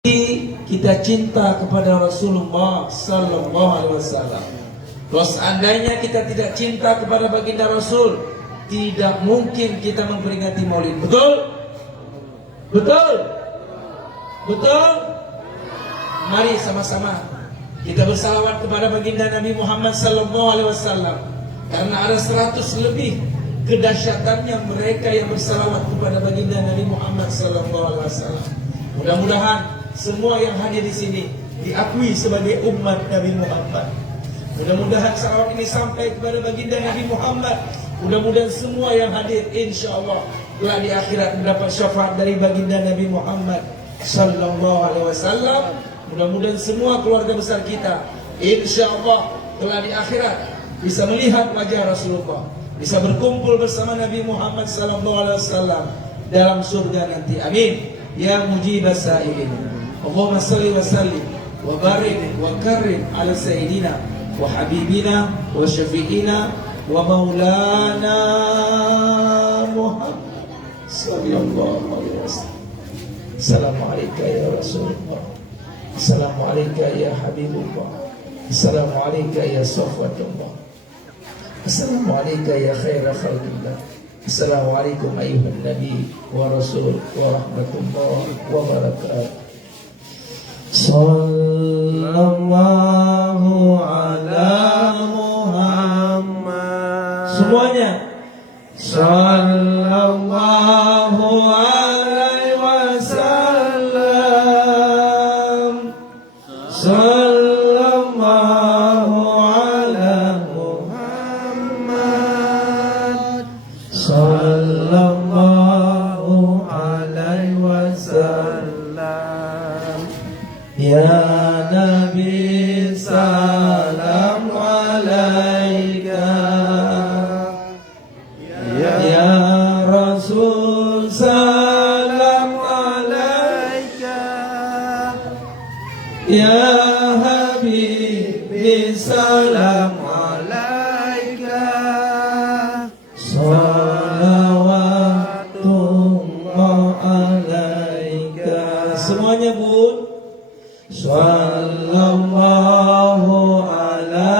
kita cinta kepada Rasulullah Sallallahu Alaihi Wasallam. Kalau seandainya kita tidak cinta kepada baginda Rasul, tidak mungkin kita memperingati Maulid. Betul? Betul? Betul? Mari sama-sama kita bersalawat kepada baginda Nabi Muhammad Sallallahu Alaihi Wasallam. Karena ada 100 lebih kedahsyatannya mereka yang bersalawat kepada baginda Nabi Muhammad Sallallahu Alaihi Wasallam. Mudah-mudahan semua yang hadir di sini diakui sebagai umat Nabi Muhammad. Mudah-mudahan salawat ini sampai kepada baginda Nabi Muhammad. Mudah-mudahan semua yang hadir insya-Allah telah di akhirat mendapat syafaat dari baginda Nabi Muhammad Sallallahu Alaihi Wasallam. Mudah-mudahan semua keluarga besar kita insya-Allah telah di akhirat bisa melihat wajah Rasulullah, bisa berkumpul bersama Nabi Muhammad Sallallahu Alaihi Wasallam dalam surga nanti. Amin. Ya mujibas sa'ilin. Allahumma salli wa sallim wa barik wa karim ala sayyidina wa habibina wa syafi'ina wa maulana Muhammad sallallahu alaihi wasallam. Assalamualaikum ya Rasulullah. Assalamualaikum ya Habibullah. Assalamualaikum ya Safwatullah. Assalamualaikum ya khaira khalqillah. Assalamualaikum ayuhan nabi wa rasul wa rahmatullah wa barakatuh. Sallallahu ala Muhammad. Semuanya. Sallallahu alaihi wasallam. Sallallahu ala Muhammad. Sallallahu alaihi wasallam. Ya Nabi salam alaika, ya Rasul salam alaika, ya Habibi salam alaika. Salawatullah alaika. Semuanya Bu. Sallallahu ala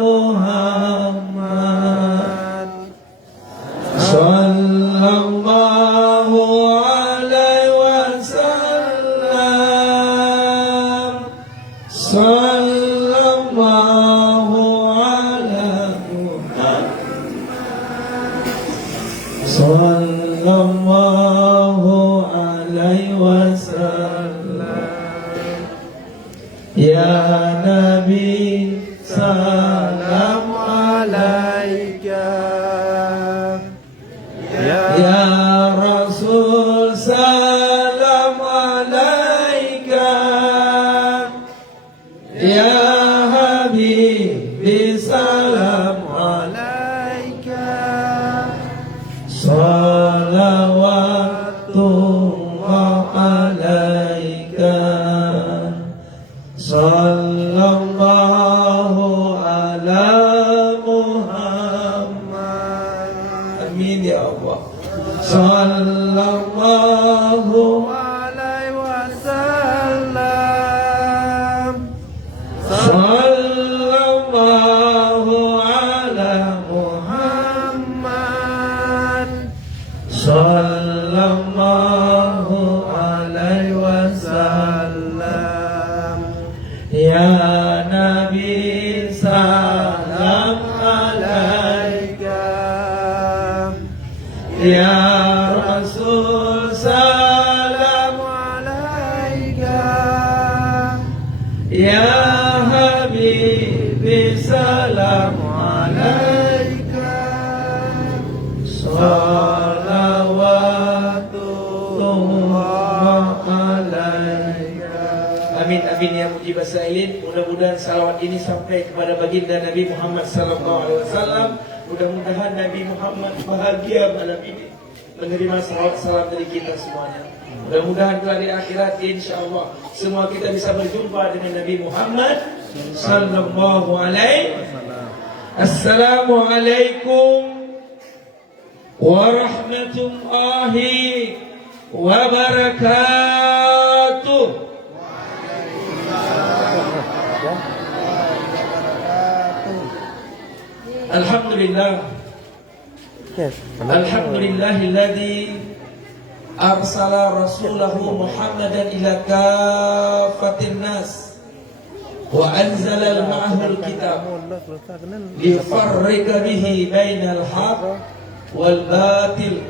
Muhammad. Sallallahu alaihi wasallam. Sallallahu ala Muhammad. Sallallahu alaihi wasallam. Ya Nabi salam alaika, ya Rasul salam alaika, ya Habibi salam alaika. Salawatullah alaika. Sallallahu ala Muhammad. Amin ya Allah. Sallallahu alaihi wasallam. Sallallahu ala Muhammad. Sallallahu alaihi wasallam. Ya Nabi salam alaika, ya Rasul salam alaika, ya Habibi salam alaika. Salawatullah alaika. Amin amin ya mujibas sa'ilin. Mudah-mudahan salawat ini sampai kepada baginda Nabi Muhammad sallallahu alaihi wasallam. Mudah-mudahan Nabi Muhammad bahagia malam ini menerima salawat salam dari kita semuanya. Mudah-mudahan kelak di akhirat insyaallah semua kita bisa berjumpa dengan Nabi Muhammad sallallahu alaihi wasallam. Assalamualaikum warahmatullahi wabarakatuh. Alhamdulillah. Alhamdulillahilladzi arsala rasulahu Muhammadan ila kafatin nas wa anzala ma'ahul kitab lifarriqa bihi bainal haqq wal batil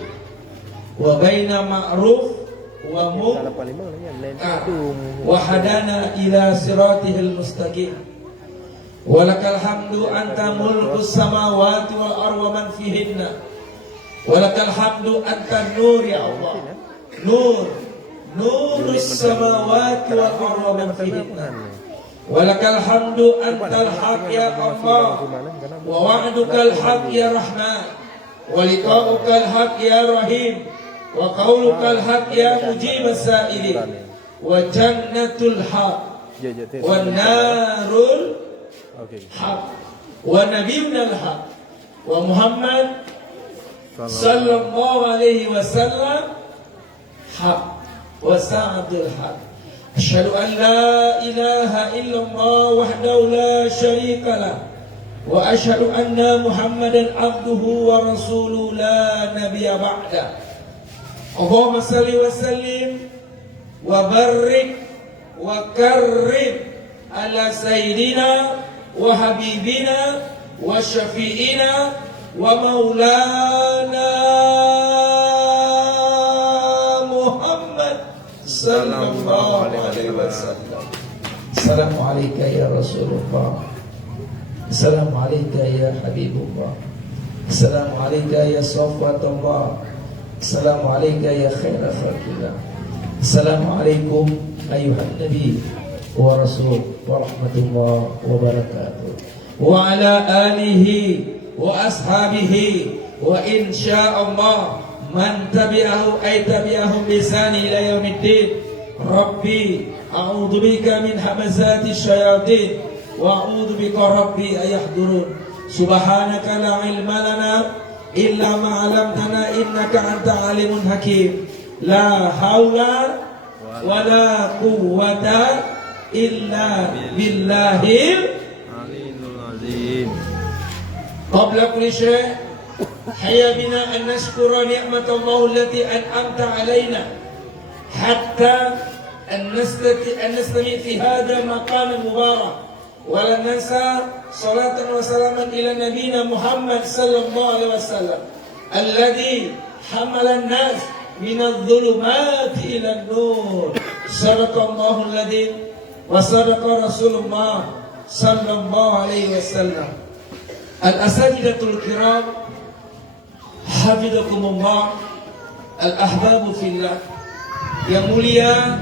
wa baina ma'ruf wa munkar wa hadana ila siratihil mustaqim. Walakal hamdu anta mulkus samawati wal ardi wa man fihinna. Walakal hamdu anta nur ya Allah. Nurus samawati wal ardi wa man fihinna. Walakal hamdu antal haq ya Allah. Wa wa'dukal haq ya Rahman. Wa liqa'ukal haq ya Rahim. Wa qawlukal haq ya mujib as-sa'ilin. Wa jannatul haq. Wa narul haq wa nabiyuna al-haq wa Muhammad sallallahu alaihi wasallam haq wa sa'adul haq. Asyhadu an la ilaha illallah wahdahu la syarika lah wa asyhadu anna Muhammadan abduhu wa rasuluhu la nabiyya ba'da. Allahumma salli wa sallim wa barik wa karrim ala sayyidina wa habibina wa syafi'ina wa maulana Muhammad sallallahu alaihi wasallam. Assalamu alayka ya Rasulullah. Assalamu alayka ya Habibullah. Assalamu alayka ya Safwatullah. Assalamu alayka ya khaira khalqillah. Assalamu alaikum ayuhan nabi wa rasul wa rahmatullah wa barakatuh wa ala alihi wa ashabihi wa insyaallah man tabi'ahu ay tabi'ahum bisani ila yaumiddin. Rabbi a'udzu bika min hamazati syayatin wa a'udzu bika rabbi ayahdurun. Subhanaka la ilma lana illa ma 'allamtana innaka anta alimun hakim. La haula wala quwwata illa billahil aliyyil azim. Qabla kulli syai' hayya bina an nashkura ni'matallahi allati an'amta 'alaina hatta an nastami fi hadha al-maqam al-mubarak wa la nansa salatan wa salaman ila nabiyyina Muhammad sallallahu alaihi wasallam alladhi hamala an-nas min adh-dhulumati ila an-nur. Sadaqallahu alladhi wa sadaqa Rasulullah sallallahu alaihi wasallam. Al-asatidatul kiram hafizakumullah, al-ahbabu fillah. Yang mulia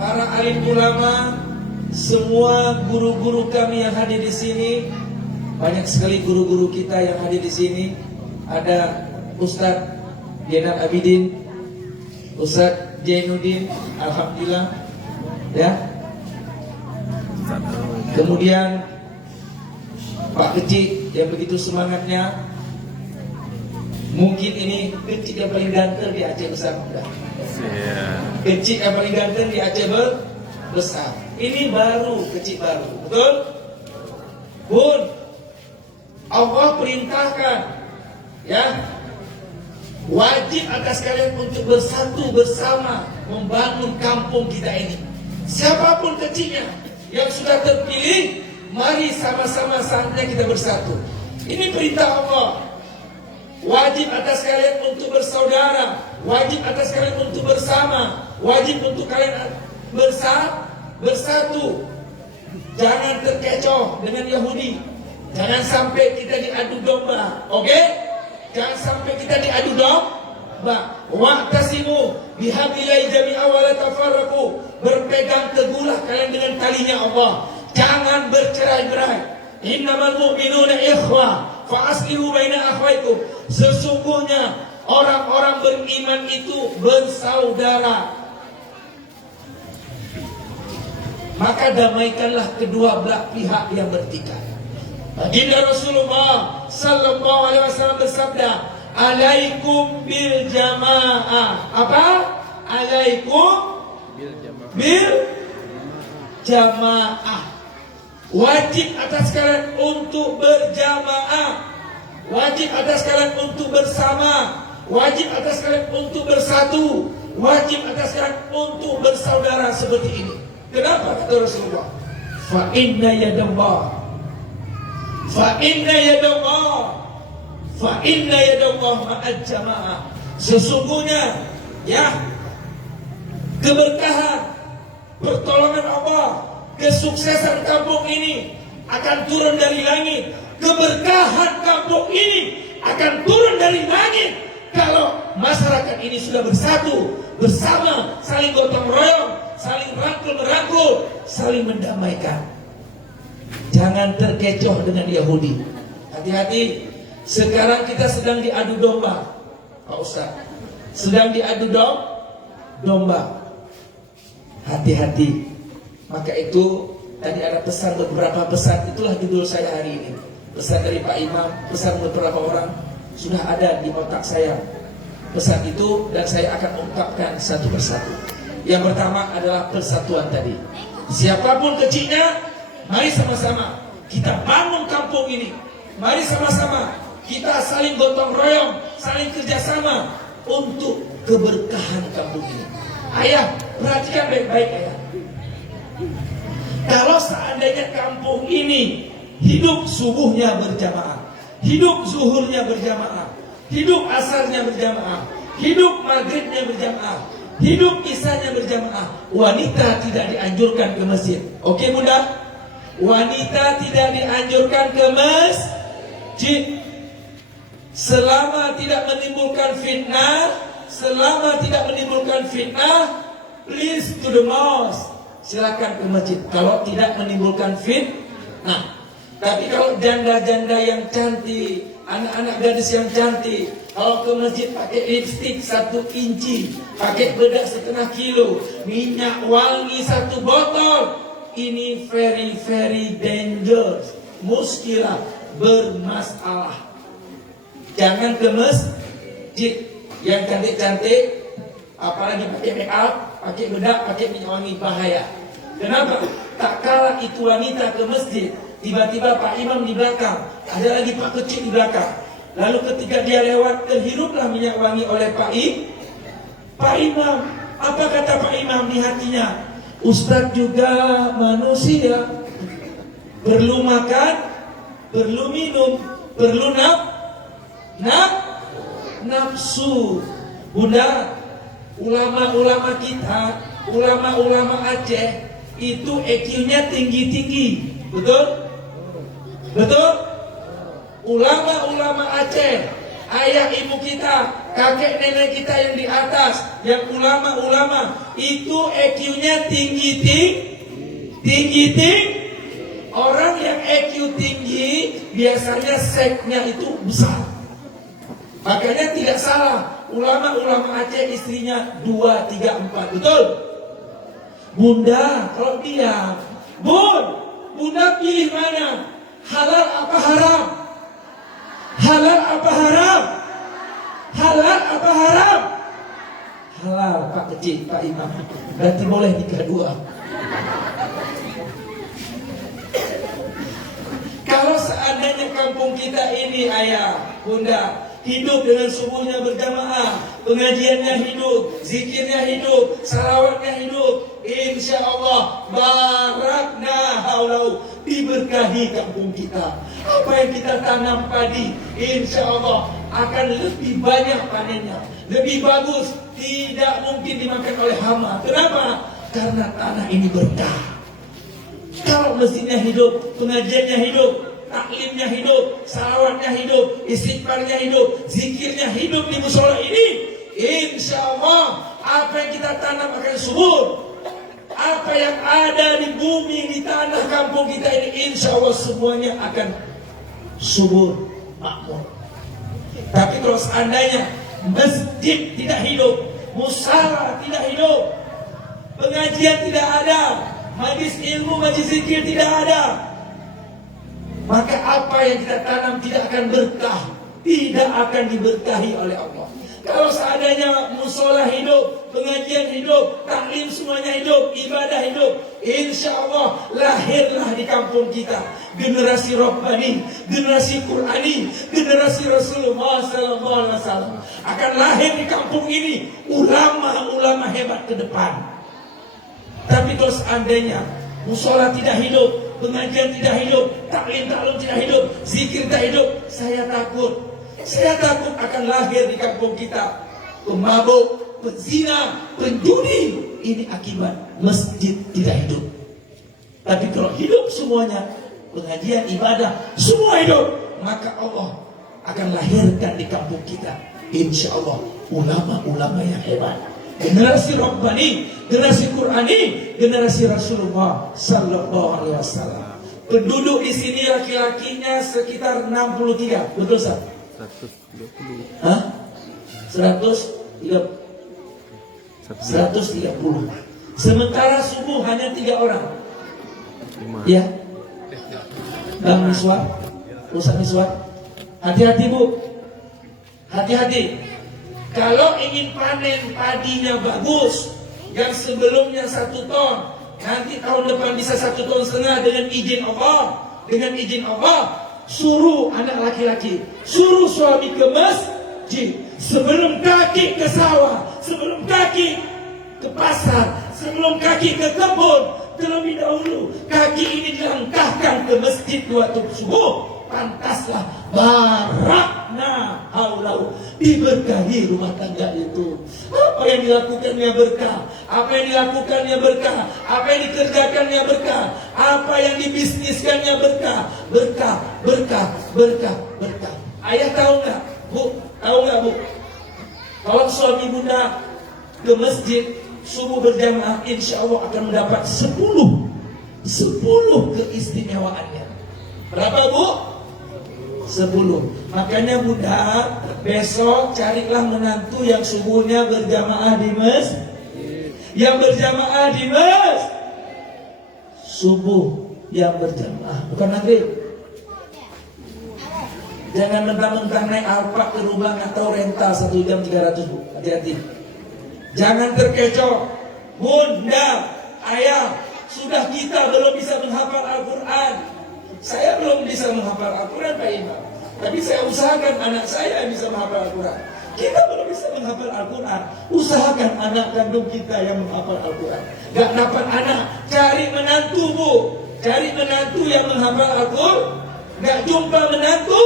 para alim ulama, semua guru-guru kami yang hadir di sini. Banyak sekali guru-guru kita yang hadir di sini. Ada Ustadz Zainal Abidin, Ustadz Jainuddin, alhamdulillah ya. Kemudian Pak Kecik yang begitu semangatnya. Mungkin ini Kecik yang paling ganteng di Aceh besar. Kecik yang paling ganteng di Aceh besar. Ini baru Kecik baru, betul? Bun, Allah perintahkan, ya, wajib atas kalian untuk bersatu bersama membangun kampung kita ini. Siapapun kecilnya yang sudah terpilih, mari sama-sama saatnya kita bersatu. Ini perintah Allah. Wajib atas kalian untuk bersaudara, wajib atas kalian untuk bersama, wajib untuk kalian bersatu. Jangan terkecoh dengan Yahudi. Jangan sampai kita diadu domba, oke? Jangan sampai kita diadu domba. Wa'tasimu bihablillah jami'a wa la tafarraqu. Berpegang teguhlah kalian dengan talinya Allah. Jangan bercerai-berai. Innamal mu'minuna ikhwah fa aslihu baina akhwaikum. Sesungguhnya orang-orang beriman itu bersaudara. Maka damaikanlah kedua belah pihak yang bertikai. Baginda Rasulullah sallallahu alaihi wasallam bersabda, "Alaikum bil jamaah." Apa? Alaikum bil jamaah. Wajib atas kalian untuk berjamaah. wajib atas kalian untuk bersama, wajib atas kalian untuk bersatu, wajib atas kalian untuk bersaudara seperti ini. Kenapa kata Rasulullah? Fa inna yadallah, fa inna yadallah, fa inna yadallah ma'al jamaah. Sesungguhnya ya, keberkahan, pertolongan Allah, kesuksesan kampung ini akan turun dari langit. Keberkahan kampung ini akan turun dari langit kalau masyarakat ini sudah bersatu, bersama, saling gotong royong, saling rangkul-merangkul, saling mendamaikan. Jangan terkecoh dengan Yahudi. Hati-hati, sekarang kita sedang diadu domba, Pak Ustaz. Sedang diadu domba. Hati-hati. Maka itu tadi ada pesan, beberapa pesan, itulah judul saya hari ini. Pesan dari Pak Imam, pesan beberapa orang sudah ada di otak saya. Pesan itu dan saya akan ungkapkan satu persatu. Yang pertama adalah persatuan tadi. Siapapun kecilnya, mari sama-sama kita bangun kampung ini. Mari sama-sama kita saling gotong royong, saling kerjasama untuk keberkahan kampung ini. Ayah, perhatikan baik-baik ayah. Kalau seandainya kampung ini hidup subuhnya berjamaah, hidup zuhurnya berjamaah, hidup asarnya berjamaah, hidup maghribnya berjamaah, hidup isanya berjamaah, wanita tidak dianjurkan ke masjid. Oke bunda? Wanita tidak dianjurkan ke masjid selama tidak menimbulkan fitnah. Selama tidak menimbulkan fitnah, please to the mosque. Silakan ke masjid. Kalau tidak menimbulkan fitnah. Tapi kalau janda-janda yang cantik, anak-anak gadis yang cantik, kalau ke masjid pakai lipstik 1 inci, pakai bedak 1,5 kilo, minyak wangi 1 botol, ini very very dangerous, muskilah, bermasalah. Jangan ke masjid. Yang cantik-cantik, apalagi pakai make up, pakai bedak, pakai minyak wangi, bahaya. Kenapa? Tak kalah itu wanita ke masjid, tiba-tiba Pak Imam di belakang, ada lagi Pak Kecil di belakang. Lalu ketika dia lewat, terhiruplah minyak wangi oleh Pak Imam. Apa kata Pak Imam di hatinya? Ustadz juga manusia, perlu makan, perlu minum, perlu nafsu. Bunda, ulama-ulama kita, ulama-ulama Aceh itu EQ-nya tinggi-tinggi. Betul? Betul? Ulama-ulama Aceh, ayah ibu kita, kakek nenek kita yang di atas, yang ulama-ulama itu EQ-nya tinggi-tinggi. Orang yang EQ tinggi biasanya seknya itu besar. Makanya tidak salah, ulama-ulama Aceh istrinya 2, 3, 4, betul? Bunda, kalau dia, Bunda pilih mana? Halal apa haram? Halal apa haram? Halal apa haram? Halal, Pak Kecil, Pak Imam. Berarti boleh nikah 2. Kalau seandainya kampung kita ini, ayah, bunda, hidup dengan subuhnya berjamaah, pengajiannya hidup, zikirnya hidup, salawatnya hidup, insya Allah barakna haulau, diberkahi kampung kita. Apa yang kita tanam padi, insya Allah akan lebih banyak panennya, lebih bagus, tidak mungkin dimakan oleh hama. Kenapa? Karena tanah ini berkah. Kalau mesinnya hidup, pengajiannya hidup, taklimnya hidup, salawatnya hidup, istighfarnya hidup, zikirnya hidup di musola ini, insya Allah apa yang kita tanam akan subur. Apa yang ada di bumi, di tanah kampung kita ini, insya Allah semuanya akan subur, makmur. Tapi kalau seandainya masjid tidak hidup, musyawarah tidak hidup, pengajian tidak ada, majlis ilmu, majlis zikir tidak ada, maka apa yang kita tanam tidak akan berkah, tidak akan diberkahi oleh Allah. Kalau seandainya musola hidup, pengajian hidup, taklim semuanya hidup, ibadah hidup, insya Allah lahirlah di kampung kita generasi Rabbani, generasi Qurani, generasi Rasulullah SAW. Akan lahir di kampung ini ulama-ulama hebat ke depan. Tapi kalau seandainya musola tidak hidup, pengajian tidak hidup, taklim tidak hidup, zikir tidak hidup, saya takut akan lahir di kampung kita pemabuk, pezina, penjudi. Ini akibat masjid tidak hidup. Tapi kalau hidup semuanya, pengajian, ibadah, semua hidup, maka Allah akan lahirkan di kampung kita, insya Allah, ulama-ulama yang hebat. Generasi Rabbani, generasi Qurani, generasi Rasulullah Sallallahu Alaihi Wasallam. Penduduk di sini laki-lakinya sekitar 63, betul Sah? 130. Hah? 130. Sementara subuh hanya 3 orang. 5. Ya. Bang Miswar, Ustaz Miswar, hati-hati Bu, hati-hati. Kalau ingin panen padinya bagus, yang sebelumnya 1 ton, nanti tahun depan bisa 1,5 ton dengan izin Allah. Dengan izin Allah, suruh anak laki-laki, suruh suami ke masjid, sebelum kaki ke sawah, sebelum kaki ke pasar, sebelum kaki ke kebun, terlebih dahulu kaki ini dilangkahkan ke masjid waktu subuh. Pantaslah barakna haulau, diberkahi rumah tangga itu. Apa yang dilakukannya berkah, apa yang dilakukannya berkah, apa yang dikerjakannya berkah, apa yang dibisniskannya berkah, berkah, berkah, berkah, berkah. Ayah tahu nggak, Bu? Tahu nggak, Bu? Kalau suami bunda ke masjid subuh berjamaah, insya Allah akan mendapat 10 keistimewaannya. Berapa, Bu? 10. Makanya bunda, besok carilah menantu yang subuhnya berjamaah di masjid. Yang berjamaah di masjid. Subuh yang berjamaah, bukan maghrib. Jangan mentang-mentang naik Alfa ke rumah atau rental 1 jam 300, Bu. Hati-hati. Jangan terkecoh. Bunda, ayah, sudah kita belum bisa menghafal Al-Quran. Saya belum bisa menghafal Al-Quran, Pak Imam. Tapi saya usahakan anak saya yang bisa menghafal Al-Quran. Kita belum bisa menghafal Al-Quran, usahakan anak kandung kita yang menghafal Al-Quran. Gak dapat anak, cari menantu, Bu. Cari menantu yang menghafal Al-Quran. Gak jumpa menantu,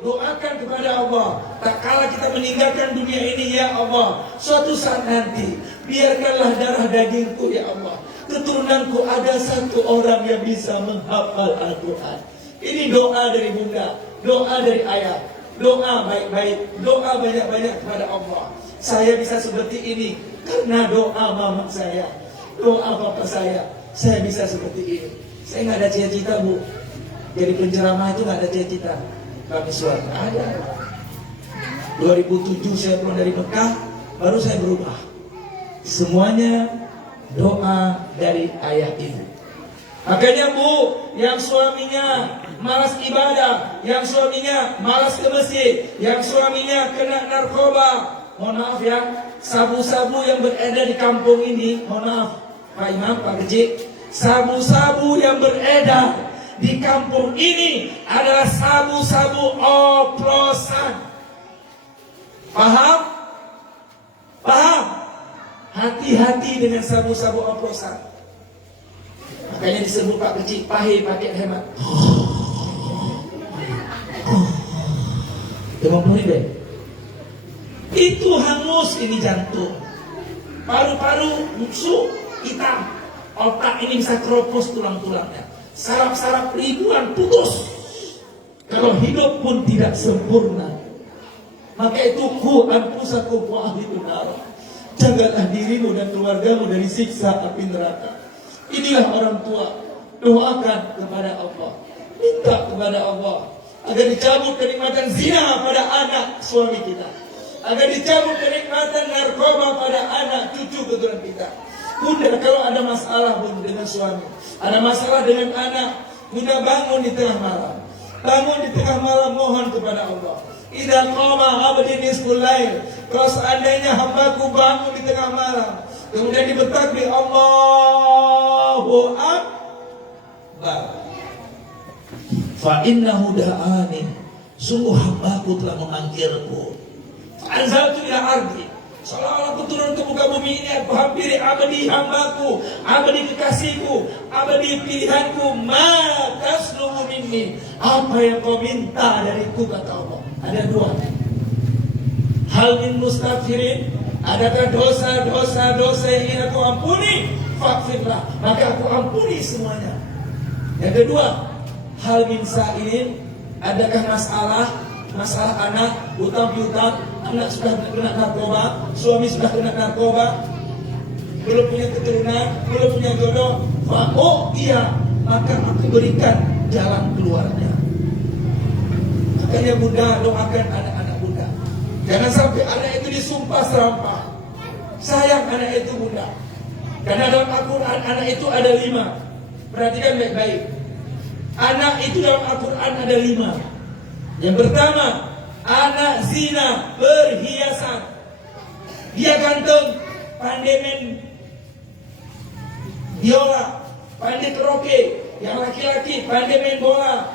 doakan kepada Allah. Tak kala kita meninggalkan dunia ini, ya Allah, suatu saat nanti biarkanlah darah dagingku, ya Allah, keturunanku ada 1 orang yang bisa menghafal Al-Quran. Ini doa dari bunda, doa dari ayah, doa baik-baik, doa banyak-banyak kepada Allah. Saya bisa seperti ini karena doa mama saya, doa bapak saya bisa seperti ini. Saya nggak ada cita-cita, Bu. Jadi penceramah itu nggak ada cita-cita. Kami suara ada. 2007 saya pulang dari Mekah, baru saya berubah. Semuanya doa dari ayah ibu. Makanya, Bu, yang suaminya malas ibadah, yang suaminya malas ke masjid, yang suaminya kena narkoba, mohon maaf ya, sabu-sabu yang beredar di kampung ini, mohon maaf Pak Imam, Pak Kecik, sabu-sabu yang beredar di kampung ini adalah sabu-sabu oplosan. Paham? Paham? Hati-hati dengan sabu-sabu oplosan. Makanya disebut Pak Kecik, pahe pakai hemat. Itu hangus ini jantung, paru-paru busuk hitam, otak ini bisa keropos tulang-tulangnya, saraf-saraf ribuan putus. Kalau hidup pun tidak sempurna. Maka itu ku anfusakum wa ahlikum nar. Jagalah dirimu dan keluargamu dari siksa api neraka. Inilah orang tua. Doakan kepada Allah, minta kepada Allah agar dicabut kenikmatan zina pada anak suami kita, agar dicabut kenikmatan narkoba pada anak cucu keturunan kita. Bunda, kalau ada masalah Bunda dengan suami, ada masalah dengan anak, Bunda bangun di tengah malam, bangun di tengah malam, mohon kepada Allah. Idza qama abdi nisful lail. Kalau seandainya hambaku bangun di tengah malam, kemudian bertakbir Allahu Akbar, fa innahu da'ani, sungguh hambaku telah memanggilku. Anzaltu ila ardi, seolah-olah aku turun ke muka bumi ini, aku hampiri abdi hambaku, abdi kekasihku, abdi pilihanku. Ma taslubu minni, apa yang kau minta dariku, kata Allah. Ada dua. Hal min mustaghfirin, adakah dosa yang ingin aku ampuni? Faghfirlah, maka aku ampuni semuanya. Yang kedua, hal min sa'ilin, adakah masalah anak, utang piutang, anak sudah kena narkoba, suami sudah kena narkoba, belum punya keturunan, belum punya jodoh. Oh iya, maka aku berikan jalan keluarnya. Makanya Bunda doakan anak-anak Bunda, jangan sampai anak itu disumpah serampah. Sayang anak itu Bunda, karena dalam Al-Quran anak itu ada 5. Perhatikan baik-baik. Anak itu dalam Al-Quran ada 5. Yang pertama, anak zina berhiasan. Dia ganteng, pandai main biola, pandai karaoke. Yang laki-laki pandai main bola,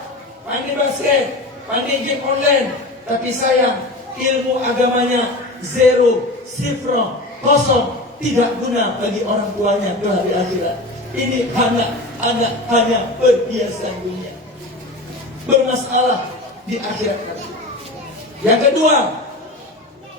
pandai basket, pandai game online. Tapi sayang, ilmu agamanya zero, sifro, kosong, tidak guna bagi orang tuanya kelak di akhirat. Ini anak hanya perhiasan dunia, bermasalah di akhirat nanti. Yang kedua,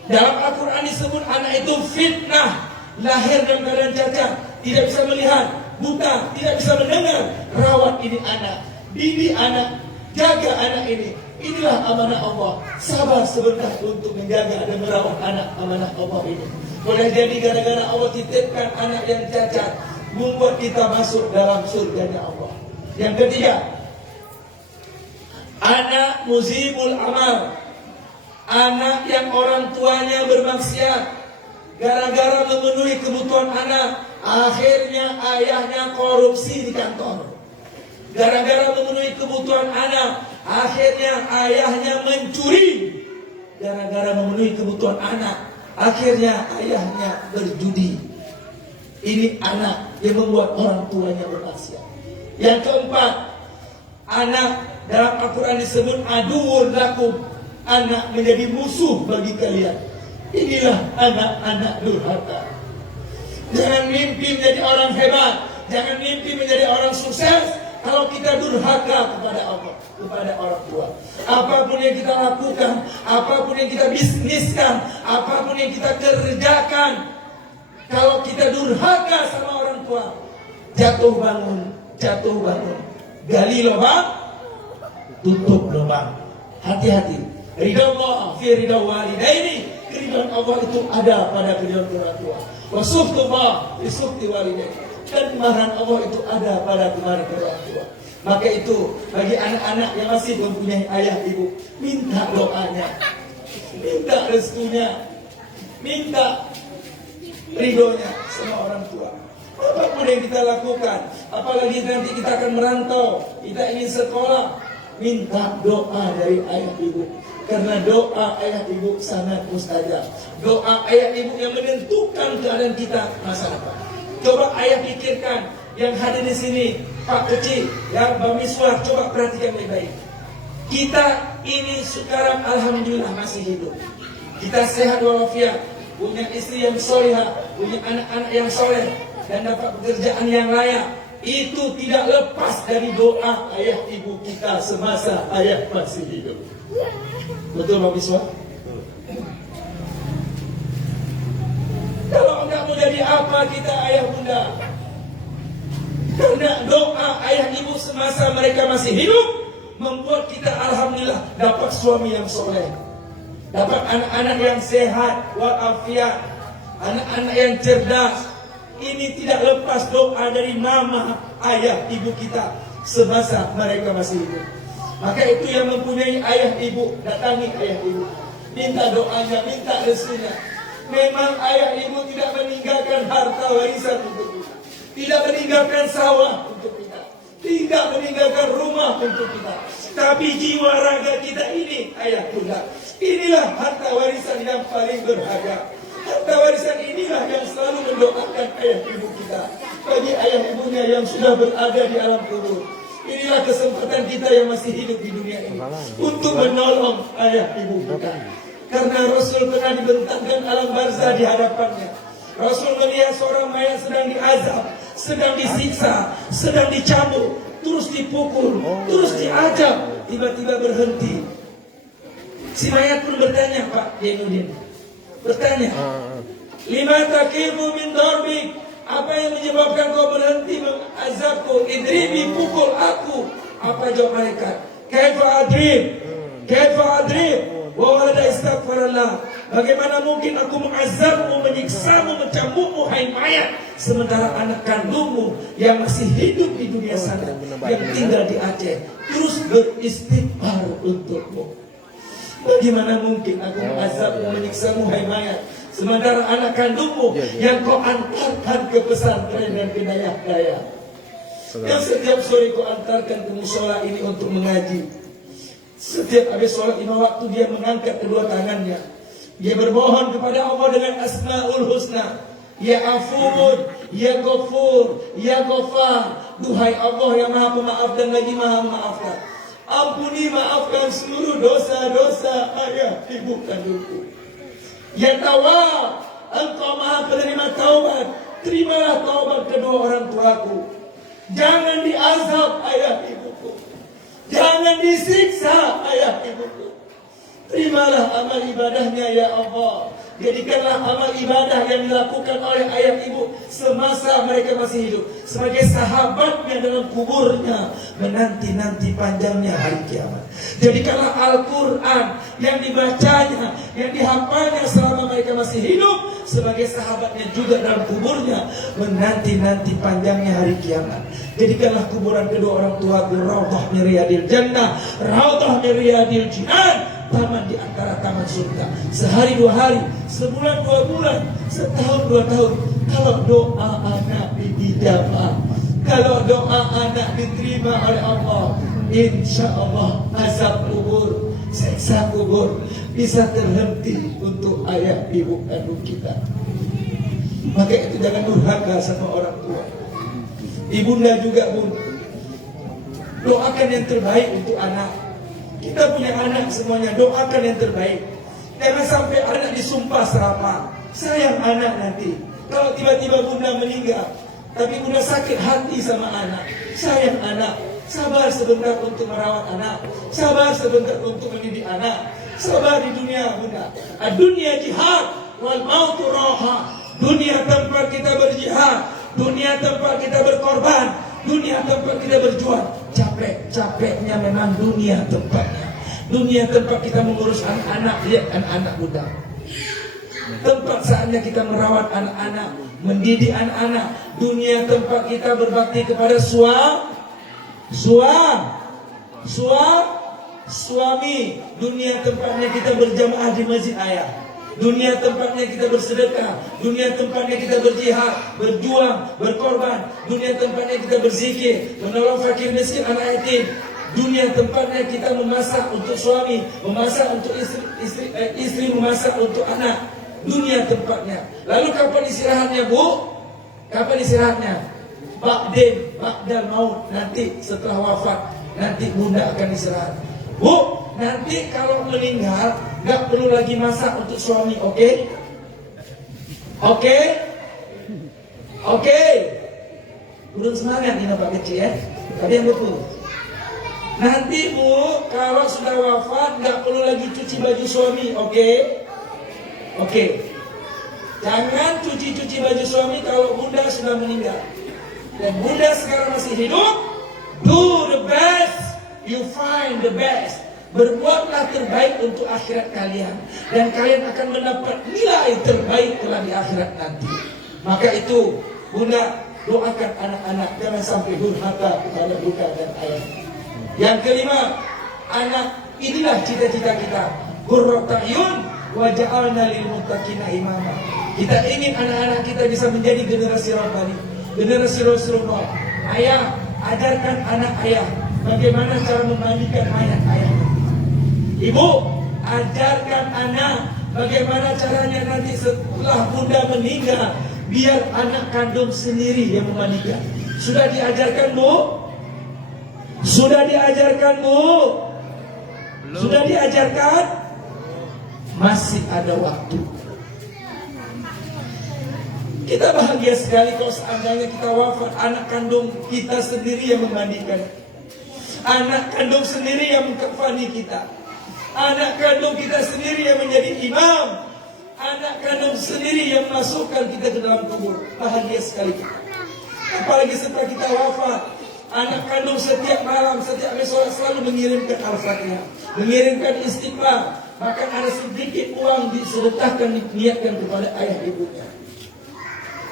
dalam Al-Quran disebut anak itu fitnah, lahir dalam keadaan cacat, tidak bisa melihat, buta, tidak bisa mendengar. Rawat ini anak, didik anak, jaga anak ini. Inilah amanah Allah. Sabar sebentar untuk menjaga dan merawat anak amanah Allah ini. Boleh jadi gara-gara Allah titipkan anak yang cacat, membuat kita masuk dalam surganya Allah. Yang ketiga, anak muzibul amal, anak yang orang tuanya bermaksiat. Gara-gara memenuhi kebutuhan anak, akhirnya ayahnya korupsi di kantor. Gara-gara memenuhi kebutuhan anak, akhirnya ayahnya mencuri. Gara-gara memenuhi kebutuhan anak, akhirnya ayahnya berjudi. Ini anak yang membuat orang tuanya bermaksiat. Yang keempat, anak dalam Al-Quran disebut aduun lakum, anak menjadi musuh bagi kalian. Inilah anak-anak durhaka. Jangan mimpi menjadi orang hebat, jangan mimpi menjadi orang sukses kalau kita durhaka kepada Allah, kepada orang tua. Apapun yang kita lakukan, apapun yang kita bisniskan, apapun yang kita kerjakan, kalau kita durhaka sama orang tua, jatuh bangun, gali lubang, tutup lubang. Hati-hati. Ridha Allah fi ridha walidaini, keridhaan Allah itu ada pada keridhaan orang tua. Wa suhtullah fi suhti walidaini, dan kemarahan Allah itu ada pada kemarahan orang tua. Maka itu bagi anak-anak yang masih mempunyai ayah ibu, minta doanya, minta restunya, minta ridhonya sama orang tua. Apapun yang kita lakukan, apalagi nanti kita akan merantau, kita ingin sekolah, minta doa dari ayah ibu. Karena doa ayah ibu sangat mustajab. Doa ayah ibu yang menentukan keadaan kita masa depan. Coba ayah pikirkan, yang hadir di sini, Pak Kecil, ya Mbak Miswar, coba perhatikan baik-baik. Kita ini sekarang alhamdulillah masih hidup. Kita sehat walafiat, punya istri yang solehah, punya anak-anak yang soleh, dan dapat pekerjaan yang layak. Itu tidak lepas dari doa ayah ibu kita semasa ayah masih hidup. Betul Mbak Miswar? Kalau enggak mau jadi apa kita ayah bunda? Karena doa ayah ibu semasa mereka masih hidup membuat kita alhamdulillah dapat suami yang soleh, dapat anak-anak yang sehat walafiat, anak-anak yang cerdas. Ini tidak lepas doa dari mama ayah ibu kita semasa mereka masih hidup. Maka itu yang mempunyai ayah ibu, datangi ayah ibu, minta doanya, minta restunya. Memang ayah ibu tidak meninggalkan harta warisan untuk kita, tidak meninggalkan sawah untuk kita, tidak meninggalkan rumah untuk kita, tapi jiwa raga kita ini ayah bunda, Inilah harta warisan yang paling berharga. Harta warisan inilah yang selalu mendoakan ayah ibu kita. Bagi ayah ibunya yang sudah berada di alam kubur, inilah kesempatan kita yang masih hidup di dunia ini untuk menolong ayah ibu kita. Karena Rasul pernah dibentangkan alam barzah di hadapannya. Rasul melihat seorang mayat sedang diazab, sedang disiksa, sedang dicambuk, terus dipukul, terus diajak, tiba-tiba berhenti. Si mayat pun bertanya, Pak Jainuddin, bertanya, lima takifu min darbik, apa yang menyebabkan kau berhenti mengazabku? Idribi, pukul aku. Apa jawab mereka? Kaifa adrib wa wala istighfarallah. Bagaimana mungkin aku mengazabmu, menyiksamu, mencambukmu, hai mayat, sementara anak kandungmu yang masih hidup di dunia sana, yang tinggal di Aceh, terus beristighfar untukmu. Bagaimana mungkin aku mengazabmu, menyiksamu, hai mayat, sementara anak kandungmu yang kau antarkan ke pesantren dan ke dayak-dayak, yang setiap sore kau antarkan ke musola ini untuk mengaji. Setiap habis sholat 5 waktu dia mengangkat kedua tangannya, dia bermohon kepada Allah dengan Asmaul Husna. Ya Afun, Ya Ghafur, Ya Ghafar. Duhai Allah yang maha pemaaf dan lagi maha memaafkan, ampuni, maafkan seluruh dosa-dosa ayah ibu kandungku. Ya Tawwab, Engkau maha penerima taubat, terimalah taubat kedua orang tuaku. Jangan diazab ayah ibuku, jangan disiksa ayah ibuku. Terimalah amal ibadahnya ya Allah. Jadikanlah amal ibadah yang dilakukan oleh ayah ibu semasa mereka masih hidup sebagai sahabatnya dalam kuburnya, menanti-nanti panjangnya hari kiamat. Jadikanlah Al-Quran yang dibacanya, yang dihafalnya selama mereka masih hidup sebagai sahabatnya juga dalam kuburnya, menanti-nanti panjangnya hari kiamat. Jadikanlah kuburan kedua orang tuaku raudhah min riyadil jannah, raudhah min riyadil jinan, taman di antara taman surga. Sehari 2 hari, sebulan 2 bulan, setahun 2 tahun. Kalau doa anak dijawab, kalau doa anak diterima oleh Allah, insya Allah azab kubur, siksa kubur bisa terhenti untuk ayah ibu kandung kita. Maka itu jangan durhaka sama orang tua. Ibunda juga pun doakan yang terbaik untuk anak. Kita punya anak semuanya, doakan yang terbaik. Jangan sampai anak disumpah serapah. Sayang anak nanti. Kalau tiba-tiba bunda meninggal, tapi bunda sakit hati sama anak. Sayang anak. Sabar sebentar untuk merawat anak. Sabar sebentar untuk mendidik anak. Sabar di dunia bunda. Dunia jihad wal mautu raha. Dunia tempat kita berjihad, dunia tempat kita berkorban, dunia tempat kita berjuang. Capek-capeknya memang dunia tempatnya. Dunia tempat kita mengurus anak-anak, lihat anak-anak muda. Tempat saatnya kita merawat anak-anak, mendidik anak-anak. Dunia tempat kita berbakti kepada suami. Dunia tempatnya kita berjamaah di masjid ayah. Dunia tempatnya kita bersedekah. Dunia tempatnya kita berjihad, berjuang, berkorban. Dunia tempatnya kita berzikir, menolong fakir miskin, anak yatim. Dunia tempatnya kita memasak untuk suami, memasak untuk istri memasak untuk anak. Dunia tempatnya. Lalu kapan istirahatnya, Bu? Kapan istirahatnya? Ba'dal maut, nanti setelah wafat, nanti bunda akan istirahat. Bu, nanti kalau meninggal gak perlu lagi masak untuk suami, oke? Oke. Urun semangat ini Pak kecil ya. Tapi yang betul. Nanti Bu, kalau sudah wafat gak perlu lagi cuci baju suami, oke? Jangan cuci baju suami kalau bunda sudah meninggal. Dan bunda sekarang masih hidup. Do the best, you find the best. Berbuatlah terbaik untuk akhirat kalian, dan kalian akan mendapat nilai terbaik kelak di akhirat nanti. Maka itu bunda doakan anak-anak jangan sampai durhaka kepada bunda dan ayah. Yang kelima, anak inilah cita-cita kita. Qurratu a'yun wa ja'alna lil muttaqina imama. Kita ingin anak-anak kita bisa menjadi generasi Rabbani, generasi Rasulullah. Ayah, ajarkan anak ayah bagaimana cara memandikan mayat ayah. Ibu, ajarkan anak bagaimana caranya nanti setelah bunda meninggal, biar anak kandung sendiri yang memandikan. Sudah diajarkan, Bu? Sudah diajarkan, Bu? Sudah diajarkan? Masih ada waktu. Kita bahagia sekali kalau seandainya kita wafat, anak kandung kita sendiri yang memandikan. Anak kandung sendiri yang mengkafani kita. Anak kandung kita sendiri yang menjadi imam. Anak kandung sendiri yang masukkan kita ke dalam kubur. Bahagia sekali kita. Apalagi setelah kita wafat, anak kandung setiap malam, setiap sholat selalu mengirimkan Al-Fatihah, mengirimkan istighfar. Bahkan ada sedikit uang disedekahkan, diniatkan kepada ayah ibunya.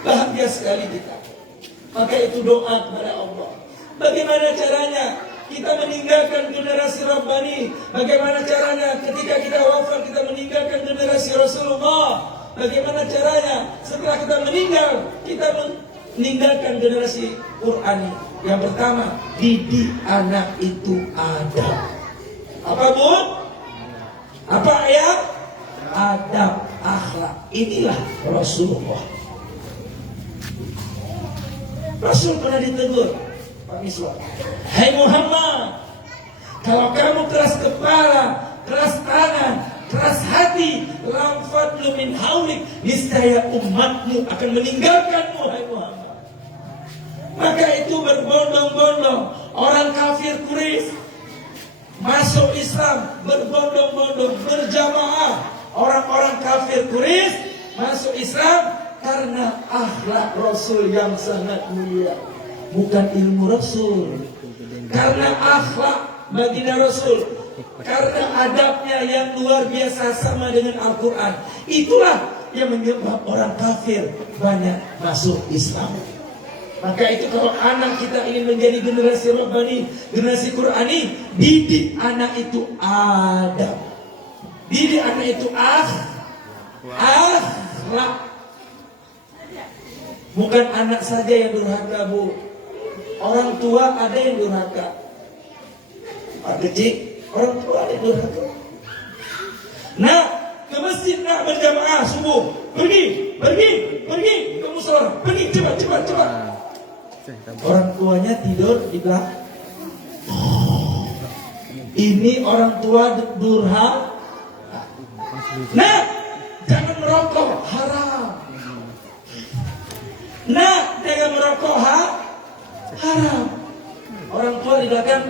Bahagia sekali kita. Maka itu doa kepada Allah. Bagaimana caranya kita meninggalkan generasi Rabbani? Bagaimana caranya ketika kita wafat kita meninggalkan generasi Rasulullah? Bagaimana caranya setelah kita meninggal kita meninggalkan generasi Qur'ani? Yang pertama, didik anak itu adab. Apa, Bu? Apa ayat? Adab, akhlak. Inilah Rasulullah. Rasul pernah ditegur, Pak Miswar, "Hai Muhammad, kalau kamu keras kepala, keras tangan, keras hati, lam fadlu min haulik, niscaya umatmu akan meninggalkanmu, hai Muhammad." Maka itu berbondong-bondong orang kafir Quraisy masuk Islam, berbondong-bondong, berjamaah. Orang-orang kafir Quraisy masuk Islam karena akhlak Rasul yang sangat mulia, bukan ilmu Rasul. Karena akhlak baginda Rasul, karena adabnya yang luar biasa sama dengan Al-Quran. Itulah yang menyebabkan orang kafir banyak masuk Islam. Maka itu kalau anak kita ingin menjadi generasi Rabbani, generasi Qur'ani, didik anak itu adab. Didik anak itu akhlak. Bukan anak saja yang durhaka, Bu. Orang tua ada yang durhaka. Pak kecil, orang tua ada yang durhaka. Nah, ke masjid nak berjamaah subuh. Pergi ke musola. Pergi cepat. Orang tuanya tidur di belakang. Ini orang tua durhaka. Nah, jangan merokok, haram. Nah, jangan merokok, haram. Orang tua di belakang,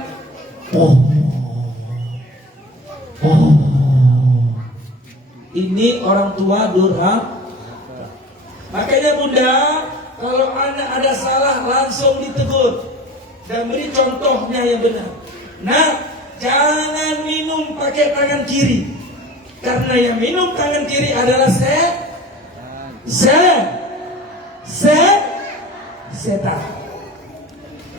ini orang tua durhaka. Makanya Bunda, kalau anak ada salah langsung ditegur dan beri contohnya yang benar. Nah, jangan minum pakai tangan kiri, karena yang minum tangan kiri adalah setan.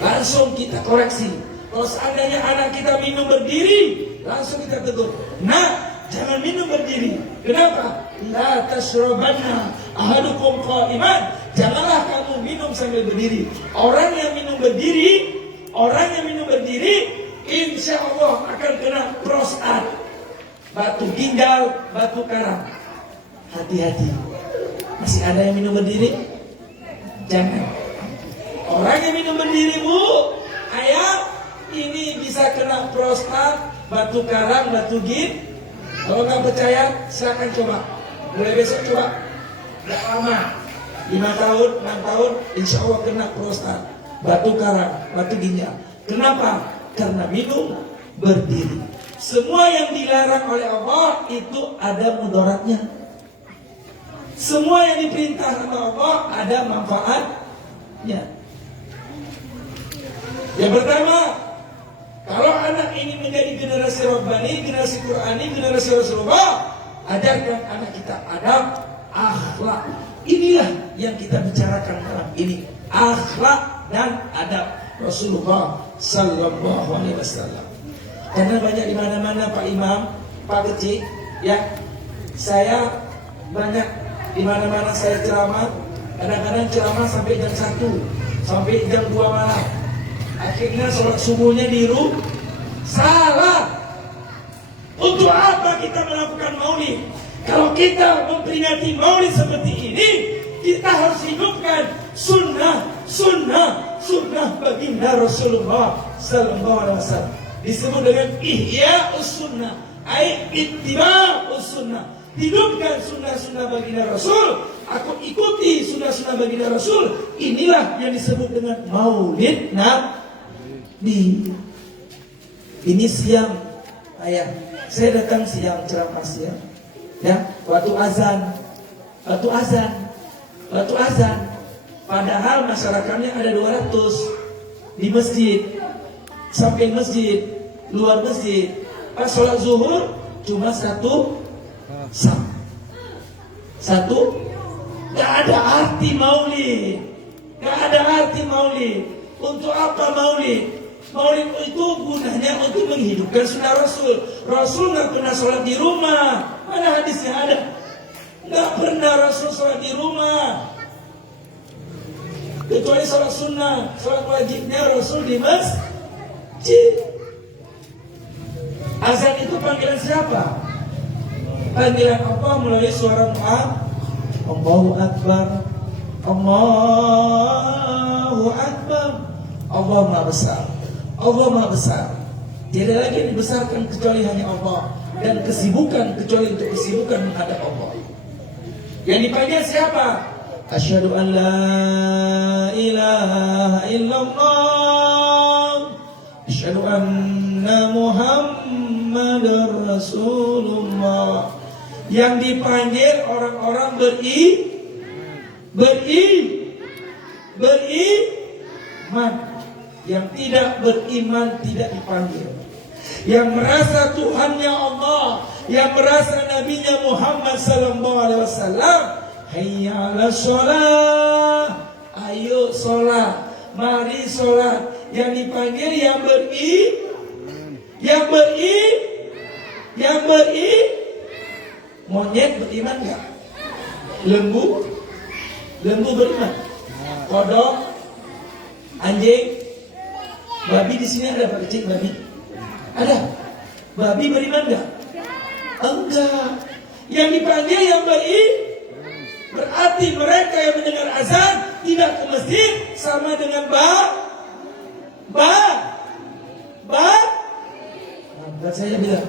Langsung kita koreksi. Kalau seandainya anak kita minum berdiri, langsung kita tegur. Nah, jangan minum berdiri. Kenapa? La tashrabanna ahadukum qa'iman. Janganlah kamu minum sambil berdiri. Orang yang minum berdiri, insya Allah akan kena prostat, batu ginjal, batu karang. Hati-hati. Masih ada yang minum berdiri? Jangan. Orang yang minum berdiri, Bu, ayah, ini bisa kena prostat, batu karang, batu ginjal. Kalau nggak percaya, silakan coba. Mulai besok coba. Nggak lama, 5 tahun, 6 tahun, insya Allah kena prostat, batu karang, batu ginjal. Kenapa? Karena minum berdiri. Semua yang dilarang oleh Allah itu ada mudaratnya. Semua yang diperintah oleh Allah ada manfaatnya. Yang pertama, kalau anak ini menjadi generasi Rabbani, generasi Qur'ani, generasi Rasulullah, ajarkan anak kita adab, akhlak. Inilah yang kita bicarakan malam ini, akhlak dan adab Rasulullah Sallallahu Alaihi Wasallam. Karena banyak di mana-mana Pak Imam, Pak Kecil, ya, saya banyak di mana-mana saya ceramah. Kadang-kadang ceramah sampai jam 1, sampai jam 2 malam. Akhirnya sholat subuhnya di rumah. Salah. Untuk apa kita melakukan maulid? Kalau kita memperingati maulid seperti ini, kita harus hidupkan sunnah baginda Rasulullah Sallallahu Alaihi Wasallam. Disebut dengan ihya'us sunnah, ittiba'us sunnah. Hidupkan sunnah-sunnah baginda Rasul. Aku ikuti sunnah-sunnah baginda Rasul. Inilah yang disebut dengan maulid Nabi. Ini siang, ayah. Saya datang siang, ceramah siang. Ya, waktu azan. Padahal masyarakatnya ada 200 di masjid, samping masjid, luar masjid. Pas sholat zuhur cuma satu. Gak ada arti maulid. Untuk apa maulid? Maulid itu gunanya untuk menghidupkan sunnah Rasul. Rasul gak pernah sholat di rumah. Mana hadisnya ada? Gak pernah Rasul sholat di rumah, kecuali sholat sunnah. Sholat wajibnya Rasul di masjid. Azan itu panggilan siapa? Panggilan Allah melalui suara Mu'ad. Allahu Akbar, Allahu Akbar. Allah Maha Besar, Allah Maha Besar. Tidak lagi yang dibesarkan kecuali hanya Allah, dan kesibukan kecuali untuk kesibukan menghadap Allah. Yang dipanggil siapa? Asyhadu an la ilaha illallah, asyhadu anna Muhammadar Rasulullah. Yang dipanggil orang-orang beriman. Yang tidak beriman tidak dipanggil. Yang merasa Tuhannya Allah, yang merasa Nabinya Muhammad Sallallahu Alaihi Wasallam, hayya 'alas shalah, ayo sholat, mari sholat. Yang dipanggil yang monyet beriman nggak? Lembu beriman. Kodok, anjing, babi di sini ada Pak Kecil, babi? Ada. Babi beriman nggak? Enggak. Yang dipanggil yang berarti mereka yang mendengar azan tidak ke masjid sama dengan dan saya bilang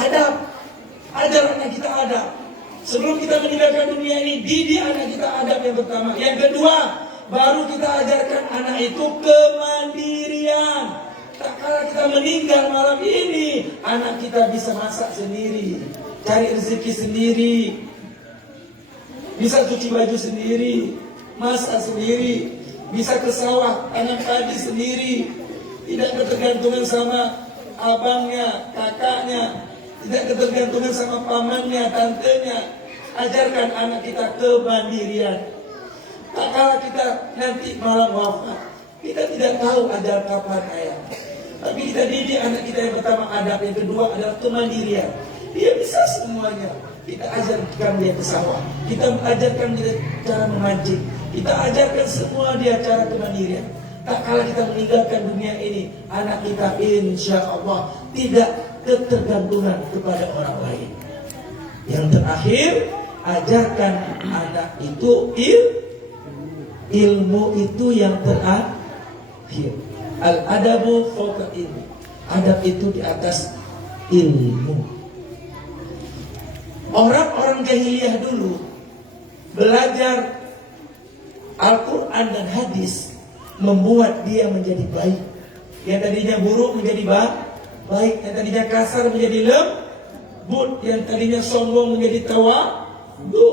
adab, ajar anak kita adab. Sebelum kita meninggalkan dunia ini, didik anak kita adab yang pertama. Yang kedua, baru kita ajarkan anak itu kemandirian. Tak kala kita meninggal malam ini, anak kita bisa masak sendiri, cari rezeki sendiri, bisa cuci baju sendiri, masak sendiri, bisa ke sawah tanam padi sendiri, tidak ketergantungan sama abangnya, kakaknya, tidak ketergantungan sama pamannya, tantenya. Ajarkan anak kita kemandirian. Tak kala kita nanti malam wafat, kita tidak tahu ajal kapan ayah. Tapi kita didik anak kita yang pertama adab, yang kedua adalah kemandirian. Dia bisa semuanya. Kita ajarkan dia ke sawah, kita ajarkan dia cara memancing, kita ajarkan semua dia cara kemandirian. Tak kala kita meninggalkan dunia ini, anak kita insya Allah tidak ketergantungan kepada orang lain. Yang terakhir, ajarkan anak itu ilmu itu yang terakhir. Al-adabu fawqa ilmu. Adab itu di atas ilmu. Orang-orang jahiliyah dulu belajar Al-Quran dan hadis membuat dia menjadi baik. Yang tadinya buruk menjadi baik. Yang tadinya kasar menjadi lembut. Yang tadinya sombong menjadi tawadhu.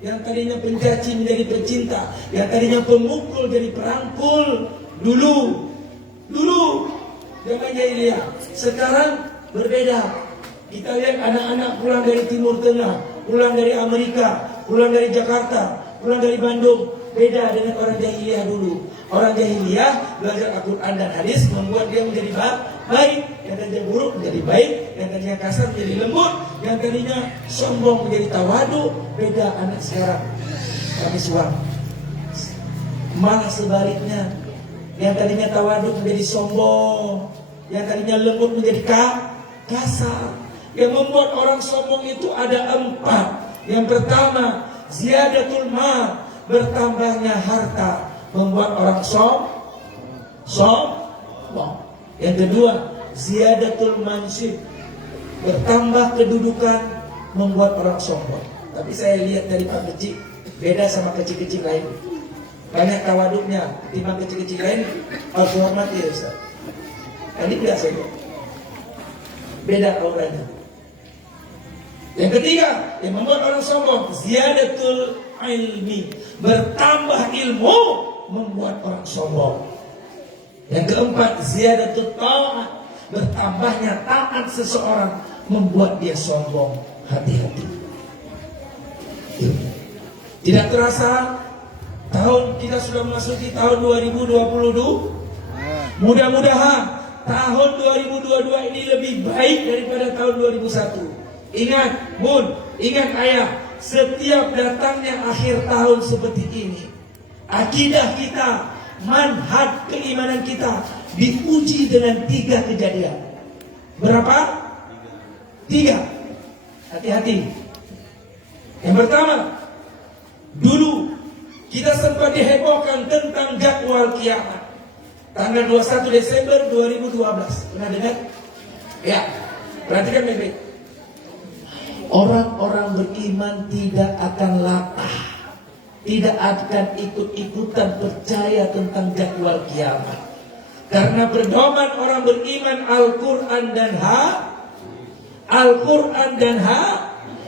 Yang tadinya pencaci menjadi pencinta. Yang tadinya pemukul jadi perangkul. Dulu zaman jahiliyah. Sekarang berbeda. Kita lihat anak-anak pulang dari Timur Tengah, pulang dari Amerika, pulang dari Jakarta, pulang dari Bandung. Beda dengan orang jahiliyah dulu. Orang jahiliyah belajar Al-Quran dan hadis membuat dia menjadi baik. Yang tadinya buruk menjadi baik. Yang tadinya kasar menjadi lembut. Yang tadinya sombong menjadi tawadu. Beda anak sekarang. Kami suam. Malah sebaliknya. Yang tadinya tawadu menjadi sombong. Yang tadinya lembut menjadi kasar. Yang membuat orang sombong itu ada 4. Yang pertama, ziyadatul mal, bertambahnya harta membuat orang sombong. Yang kedua, ziyadatul mansib, bertambah kedudukan membuat orang sombong. Tapi saya lihat dari Pak Kecik, beda sama kecil-kecil lain. Banyak tawaduknya, ketimbang kecil-kecil lain harus hormati ya Ustaz. Tadi tidak saya lihat. Beda auranya. Yang ketiga, yang membuat orang sombong, ziyadatul ilmi, bertambah ilmu membuat orang sombong. Yang keempat, ziyadatul ta'at, bertambahnya taat seseorang membuat dia sombong. Hati-hati. Tidak terasa kita sudah memasuki tahun 2022. Mudah-mudahan tahun 2022 ini lebih baik daripada tahun 2001. Ingat Bun, ingat Ayah, setiap datangnya akhir tahun seperti ini, akidah kita, manhaj keimanan kita diuji dengan 3 kejadian. Berapa? 3. Hati-hati. Yang pertama, dulu kita sempat dihebohkan tentang jadwal kiamat. Tanggal 21 Desember 2012. Pernah dengar? Ya. Perhatikan baik-baik. Orang-orang beriman tidak akan latah, tidak akan ikut-ikutan percaya tentang jadwal kiamat. Karena pedoman orang beriman Al-Quran dan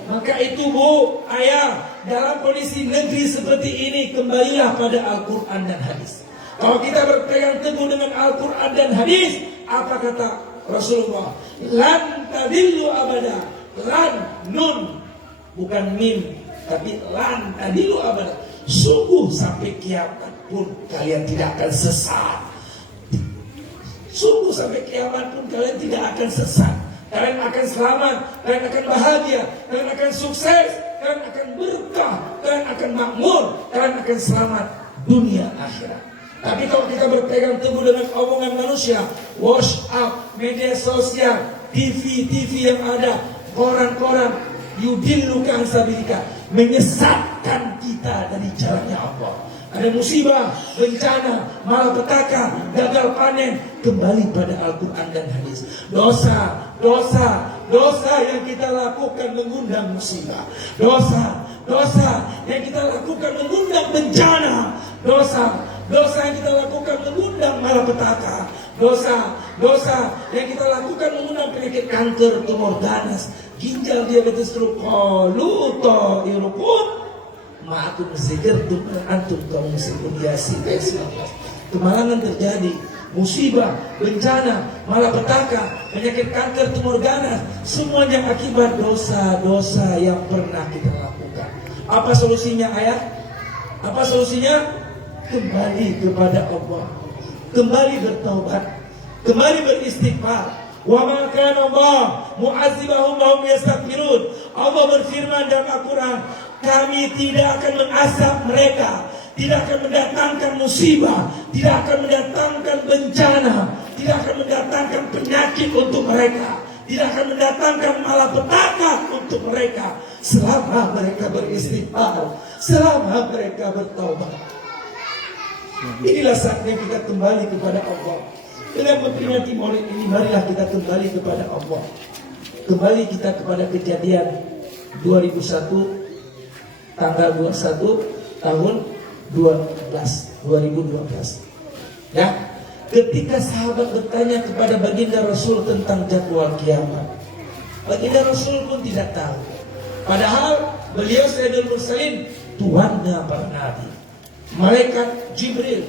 maka itu Bu, Ayah, dalam kondisi negeri seperti ini, kembalilah pada Al-Quran dan hadis. Kalau kita berpegang teguh dengan Al-Quran dan hadis, apa kata Rasulullah? Lan tadillu abada. Lan, nun, bukan mim, tapi lan tadillu abada. Sungguh sampai kiamat pun kalian tidak akan sesat. Sungguh sampai kiamat pun kalian tidak akan sesat. Kalian akan selamat, kalian akan bahagia, kalian akan sukses, kalian akan berkah, kalian akan makmur, kalian akan selamat dunia akhirat. Tapi kalau kita berpegang teguh dengan omongan manusia, WhatsApp, media sosial, TV yang ada, koran-koran, yudilluka an sabilika, menyesatkan kita dari jalannya Allah. Ada musibah, bencana, malapetaka, gagal panen, kembali pada Al-Quran dan hadis. Dosa yang kita lakukan mengundang musibah. Dosa yang kita lakukan mengundang bencana. Dosa yang kita lakukan mengundang malapetaka. Dosa yang kita lakukan mengundang penyakit kanker, tumor ganas, ginjal, diabetes, stroke, koluto, irupun. Ma'akum zikrtum antum kaum muslimun Yasin ayat 19. Kemalangan terjadi, musibah, bencana, malapetaka, penyakit kanker, tumor ganas, semuanya akibat dosa-dosa yang pernah kita lakukan. Apa solusinya Ayah? Apa solusinya? Kembali kepada Allah, kembali bertaubat, kembali beristighfar. Wa ma kana Allah mu'adzibahum wa hum yastaghfirun. Allah berfirman dalam Al-Quran, kami tidak akan mengazab mereka, tidak akan mendatangkan musibah, tidak akan mendatangkan bencana, tidak akan mendatangkan penyakit untuk mereka, tidak akan mendatangkan malapetaka untuk mereka selama mereka beristighfar, selama mereka bertaubat. Inilah saatnya kita kembali kepada Allah. Dengan memperingati Maulid ini, marilah kita kembali kepada Allah. Kembali kita kepada kejadian 2001 tanggal 21 tahun 2012. Ya, ketika sahabat bertanya kepada baginda Rasul tentang jadwal kiamat, baginda Rasul pun tidak tahu. Padahal beliau Sayyidul Mursalin, tuannya para nabi, malaikat Jibril,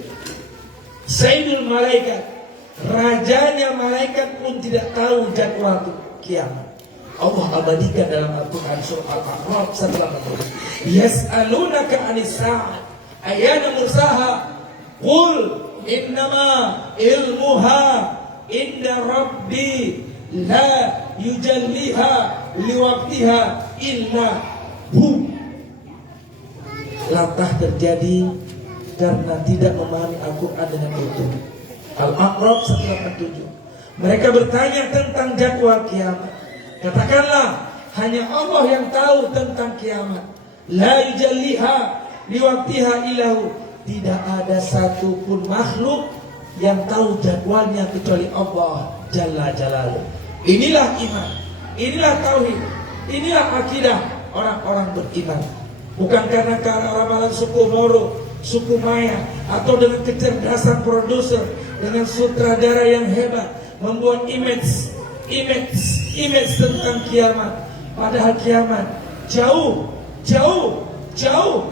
Sayyidul Malaikat, rajanya malaikat pun tidak tahu jadwal kiamat. Allah abadikan dalam Al-Quran surah Al-A'raf setelah menulis, yas'alunaka anis sa'at ayyana mursaha qul innama ilmuha inda rabbi la yujalliha liwaqtiha illa hu. Latah terjadi karena tidak memahami Al-Quran dengan utuh. Al-A'raf 187. Mereka bertanya tentang jadwal kiamat. Katakanlah, hanya Allah yang tahu tentang kiamat. La yujalliha liwaqtiha illahu. Tidak ada satupun makhluk yang tahu jadwalnya kecuali Allah Jalla Jalaluhu. Inilah iman, inilah tauhid, inilah akidah orang-orang beriman. Bukan karena ramalan suku Moro, suku Maya, atau dengan kecerdasan produser, dengan sutradara yang hebat membuat image tentang kiamat. Padahal kiamat jauh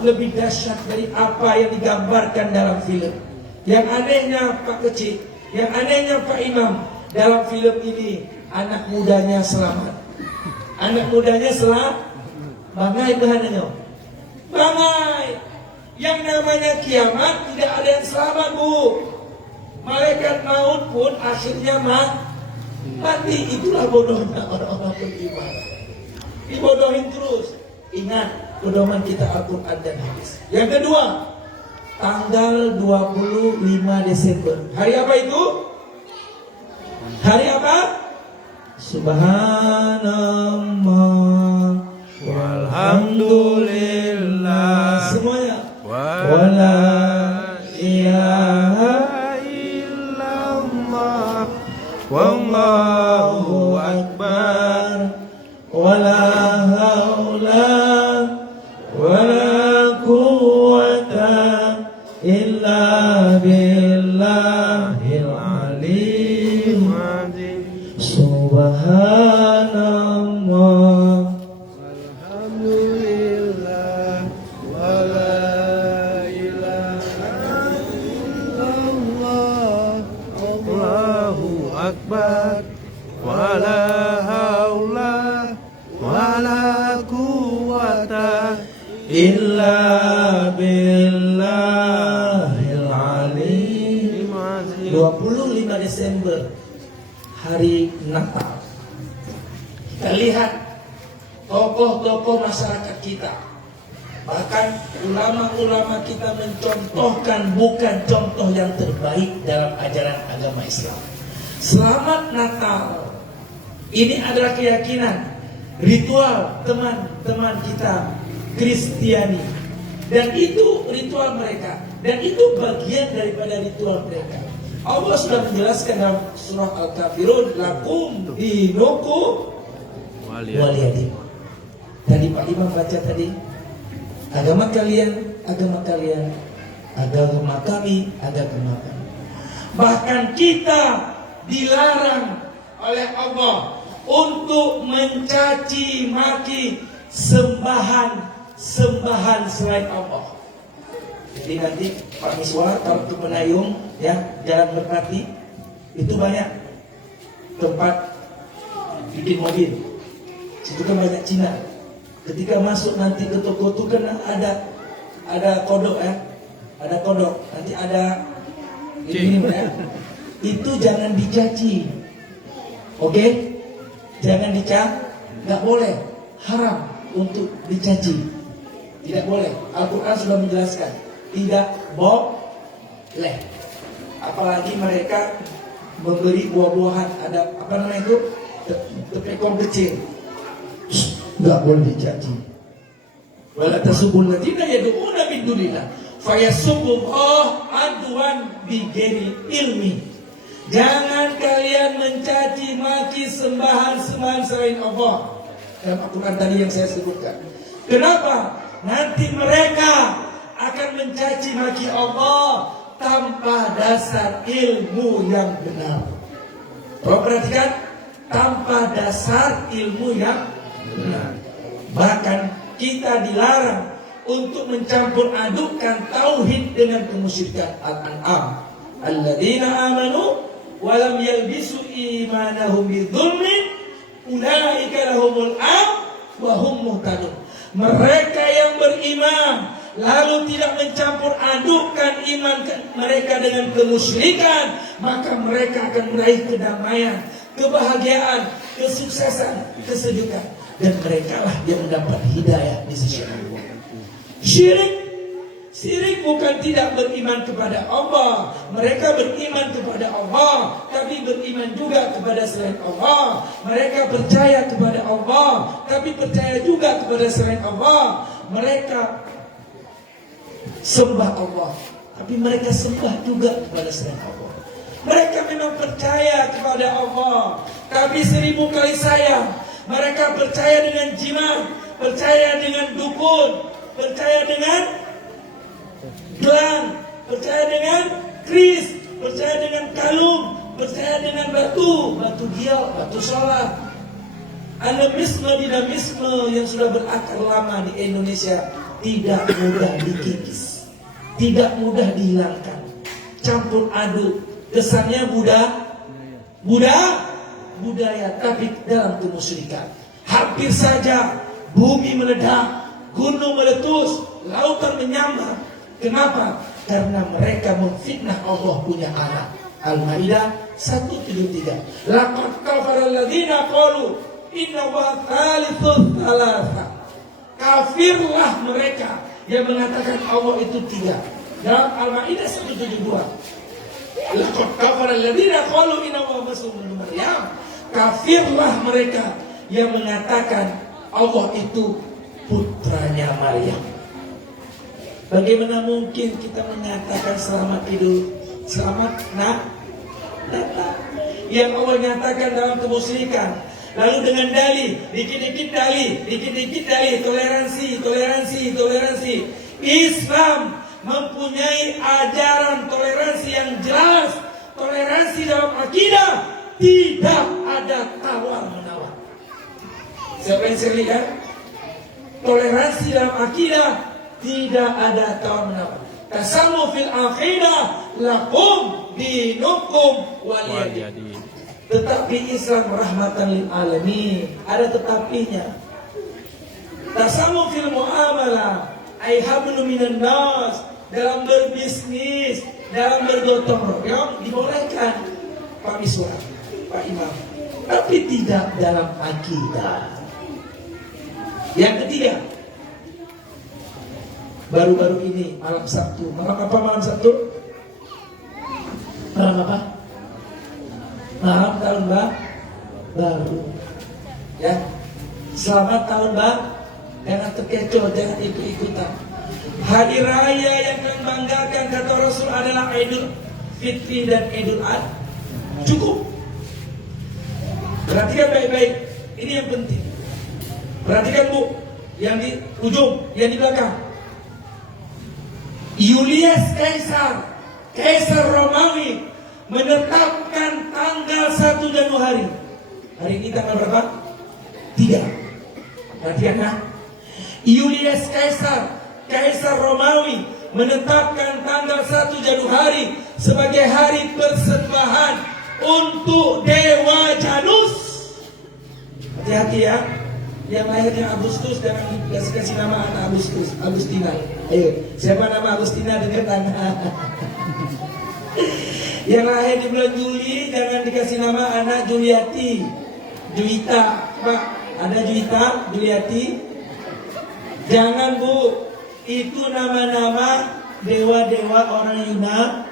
lebih dahsyat dari apa yang digambarkan dalam film. Yang anehnya Pak Kecil, yang anehnya Pak Imam, dalam film ini anak mudanya selamat. Anak mudanya selamat. Bangai bahannya. Bangai. Yang namanya kiamat tidak ada yang selamat, Bu. Malaikat maut pun akhirnya mati. Itulah bodohnya orang-orang beriman. Dibodohin terus. Ingat pedoman kita Al-Quran dan hadis. Yang kedua, tanggal 25 Desember. Hari apa itu? Hari apa? Subhanallah walhamdulillah. Semuanya. Wala ilaha illallah wallahu akbar. Wala haula wala quwwata illa billahil alim. Subhanallah walhamdulillah wala ilaha illallah wallahu akbar. Wala haula wala quwwata illa billahil alim. 25 Desember, hari Natal. Kita lihat tokoh-tokoh masyarakat kita, bahkan ulama-ulama kita mencontohkan bukan contoh yang terbaik dalam ajaran agama Islam. Selamat Natal. Ini adalah keyakinan, ritual teman-teman kita Kristiani, dan itu ritual mereka, dan itu bagian daripada ritual mereka. Allah sudah menjelaskan dalam surah Al-Kafirun, lakum dinukum waliyadin. Tadi Pak Imam baca tadi, agama kalian, agama kalian, agama kami, agama kami. Bahkan kita dilarang oleh Allah untuk mencaci maki sembahan selain Allah. Jadi nanti Pak Miswar kalau ke Menayung, ya, Jalan Merpati, itu banyak tempat bikin mobil. Itu kan banyak Cina. Ketika masuk nanti ke toko itu kan ada kodok, ya, ada kodok. Nanti ada ini, ya. Itu jangan dicaci. Oke? Jangan dicaci, nggak boleh, haram untuk dicaci, tidak boleh. Al-Quran sudah menjelaskan, tidak boleh. Apalagi mereka memberi buah-buahan, ada apa namanya itu, tepekong kecil, nggak boleh dicaci. Wala tasubul ladina yad'una min dunillah fayasubbuh adwan bighairi ilmi. Jangan kalian mencaci maki sembahan selain Allah. Dalam Al-Quran tadi yang saya sebutkan. Kenapa? Nanti mereka akan mencaci maki Allah tanpa dasar ilmu yang benar. Kau perhatikan, tanpa dasar ilmu yang benar. Bahkan kita dilarang untuk mencampur adukkan tauhid dengan kemusyrikan. Al-An'am. Alladzina amanu walam yalbisu imanahum bidzulmin ulaika lahumul amn wa hum muhtadun. Mereka yang beriman lalu tidak mencampur adukkan iman mereka dengan kemusyrikan, maka mereka akan meraih kedamaian, kebahagiaan, kesuksesan, kesejukan, dan mereka lah yang mendapat hidayah di sisi Allah. Syirik Syirik bukan tidak beriman kepada Allah. Mereka beriman kepada Allah, tapi beriman juga kepada selain Allah. Mereka percaya kepada Allah, tapi percaya juga kepada selain Allah. Mereka sembah Allah, tapi mereka sembah juga kepada selain Allah. Mereka memang percaya kepada Allah, tapi 1000 kali sayang. Mereka percaya dengan jimat, percaya dengan dukun, percaya dengan gelang, percaya dengan keris, percaya dengan kalung, percaya dengan batu giok, batu sholat. Animisme, dinamisme yang sudah berakar lama di Indonesia tidak mudah dikikis, tidak mudah dihilangkan. Campur aduk, kesannya budaya, tapi dalam kemusyrikan. Hampir saja bumi meledak, gunung meletus, lautan menyambar. Kenapa? Karena mereka memfitnah Allah punya anak. Al-Maidah 173. Laqad kafara alladziina qalu inna Allaha tsalitsut tsalatsa. Kafirlah mereka yang mengatakan Allah itu 3. Dalam Al-Maidah 172. Laqad kafara alladziina qalu inna Allaha masih ibnu Maryam. Kafirlah mereka yang mengatakan Allah itu putranya Maryam. Bagaimana mungkin kita mengatakan selamat Idul, selamat Natal yang Allah nyatakan dalam kemusyrikan. Lalu dengan dalih, dikit-dikit dalih, toleransi. Islam mempunyai ajaran toleransi yang jelas. Toleransi dalam akidah, tidak ada tawar-menawar. Siapa yang sering kan? Toleransi dalam akidah, tidak ada tawar-menawar. Tasamu fil aqidah, lakum dinukum waliyadin. Tetapi Islam rahmatan lil alamin, ada tetapinya. Tasamu fil muamalah, ai hablu minan nas, dalam berbisnis, dalam bergotong royong dibolehkan, Pak Miswar, Pak Imam, tapi tidak dalam akidah. Yang ketiga, baru-baru ini malam Sabtu. Malam apa malam Sabtu? Malam apa? Malam tahun baru. Ya. Selamat tahun baru. Jangan terkecoh, jangan ikut-ikutan. Hari raya yang membanggakan kata Rasul adalah Idul Fitri dan Idul Adha. Cukup. Perhatikan baik-baik. Ini yang penting. Perhatikan Bu, yang di ujung, yang di belakang. Julius Kaisar Romawi menetapkan tanggal 1 Januari. Hari ini tanggal berapa? 3. Perhatikan ya. Julius Kaisar Romawi menetapkan tanggal 1 Januari sebagai hari persembahan untuk Dewa Janus. Hati-hati ya. Yang lahirnya Agustus jangan dikasih nama anak Agustina. Ayo, siapa nama Agustina dengan tangan? Yang lahir di bulan Juli jangan dikasih nama anak Juliati, Juwita. Pak, ada Juwita, Juliati. Jangan Bu, itu nama-nama dewa-dewa orang Yunan.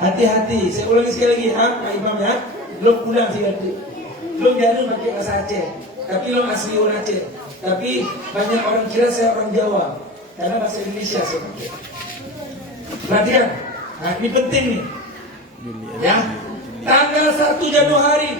Hati-hati. Saya ulangi sekali lagi ya, Pak Imam ya. Belum pulang sih nanti. Belum jadi pakai bahasa Aceh. Tapi lo asli orang Aceh. Tapi banyak orang kira saya orang Jawa, karena bahasa Indonesia saya pakai. Perhatikan, nah ini penting nih. Ya, tanggal 1 Januari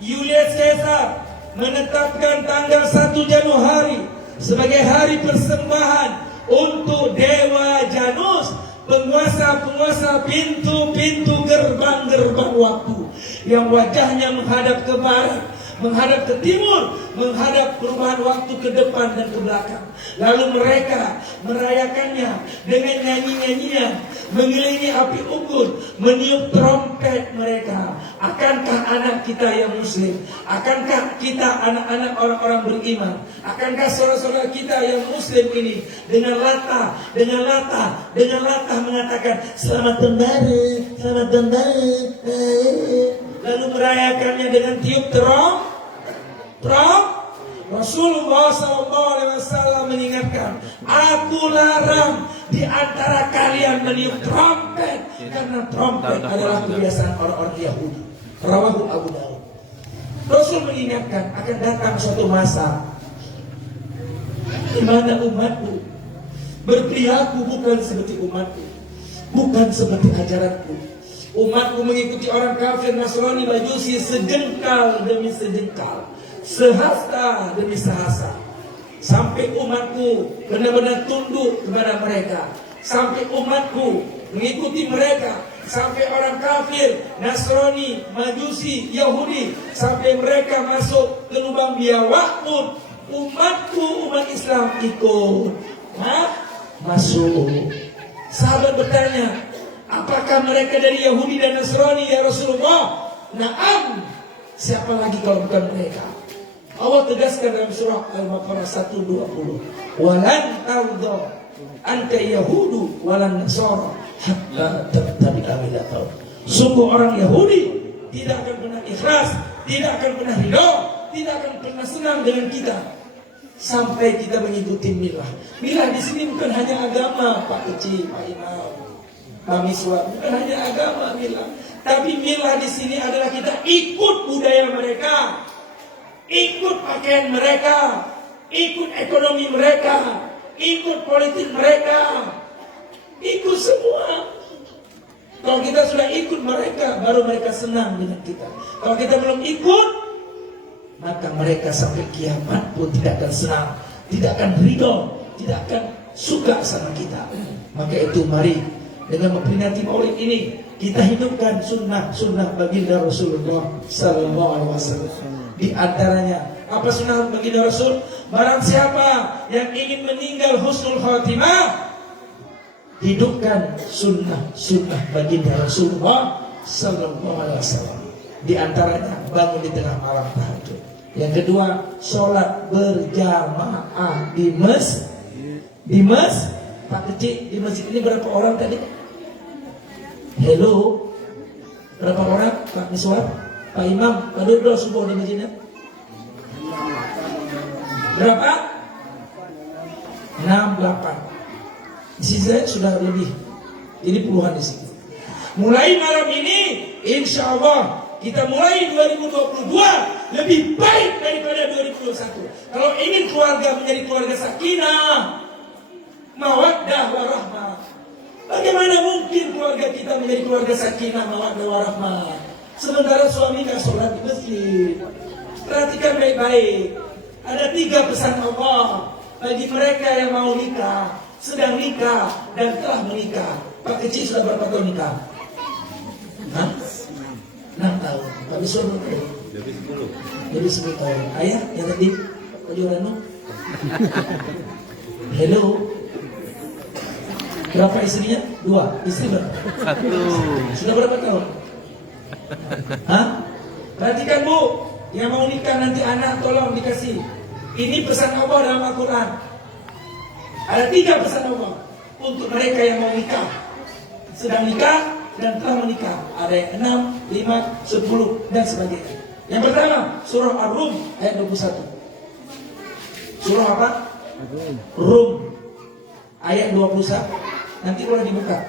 Julius Caesar menetapkan tanggal 1 Januari sebagai hari persembahan untuk Dewa Janus, penguasa-penguasa pintu-pintu gerbang-gerbang waktu yang wajahnya menghadap ke barat, menghadap ke timur, menghadap perubahan waktu ke depan dan ke belakang. Lalu mereka merayakannya dengan nyanyi-nyanyian, mengelilingi api unggun, meniup trompet mereka. Akankah anak kita yang muslim? Akankah kita anak-anak orang-orang beriman? Akankah saudara-saudara kita yang muslim ini dengan latah mengatakan selamat tahun baru, selamat tahun baru, lalu merayakannya dengan tiup trompet? Rasulullah SAW mengingatkan, aku larang di antara kalian meniup trompet, karena trompet adalah kebiasaan orang-orang Yahudi. Rawahu Abu Daud. Rasul mengingatkan akan datang suatu masa di mana umatku berperilaku bukan seperti umatku, bukan seperti ajaranku. Umatku mengikuti orang kafir, Nasrani, Majusi sejengkal demi sejengkal, sehasta demi sehasta, sampai umatku benar-benar tunduk kepada mereka, sampai umatku mengikuti mereka, sampai orang kafir, Nasrani, Majusi, Yahudi, sampai mereka masuk ke lubang biawak pun umatku, umat Islam ikut masuk. Sahabat bertanya, apakah mereka dari Yahudi dan Nasrani ya Rasulullah? Naam. Siapa lagi kalau bukan mereka? Allah tegaskan dalam surah Al-Baqarah 120, walan tarda anka yahudu walan nasara hatta tattabi'a millatahum. Sungguh orang Yahudi tidak akan pernah ikhlas, tidak akan pernah ridho, tidak akan pernah senang dengan kita sampai kita mengikuti milah. Milah di sini bukan hanya agama, Pak Kecil, Pak Imam, Pak Miswa, bukan hanya agama milah, tapi milah di sini adalah kita ikut budaya mereka, ikut pakaian mereka, ikut ekonomi mereka, ikut politik mereka, ikut semua. Kalau kita sudah ikut mereka, baru mereka senang dengan kita. Kalau kita belum ikut, maka mereka sampai kiamat pun tidak akan senang, tidak akan ridho, tidak akan suka sama kita. Maka itu mari dengan memperingati Maulid ini kita hidupkan sunnah baginda Rasulullah Sallallahu Alaihi Wasallam. Di antaranya apa sunnah baginda Rasul? Barang siapa yang ingin meninggal husnul khatimah, hidupkan sunnah baginda Rasulullah Sallallahu Alaihi Wasallam. Di antaranya bangun di tengah malam tahajud. Yang kedua, sholat berjamaah di Pak Kecil, di masjid ini berapa orang tadi? Hello, berapa orang? Pak Miswar, Pak Imam, Pak Dudul subuh di masjidnya? Berapa? 6-8. Di sini saya sudah lebih, jadi puluhan di sini. Mulai malam ini, insya Allah kita mulai 2022 lebih baik daripada 2021. Kalau ingin keluarga menjadi keluarga sakinah, mawaddah warahmah, bagaimana mungkin keluarga kita menjadi keluarga sakinah, mawaddah warahmah, sementara suami nggak sholat di masjid? Perhatikan baik-baik. Ada 3 pesan Allah bagi mereka yang mau nikah, sedang nikah, dan telah menikah. Pak Kecil sudah berapa tahun nikah? 6 tahun. Tapi suami jadi 10 tahun. Ayah yang tadi Pak Jorano. Hello. Berapa istrinya? 2. Istri berapa? 1. Sudah berapa tahun? Perhatikan Bu, yang mau nikah nanti anak tolong dikasih. Ini pesan Allah dalam Al-Quran. Ada 3 pesan Allah untuk mereka yang mau nikah, sedang nikah, dan telah menikah. Ada yang 6, 5, 10 dan sebagainya. Yang pertama, surah Ar-Rum ayat 21. Surah apa? Rum ayat 21. Nanti boleh dibuka.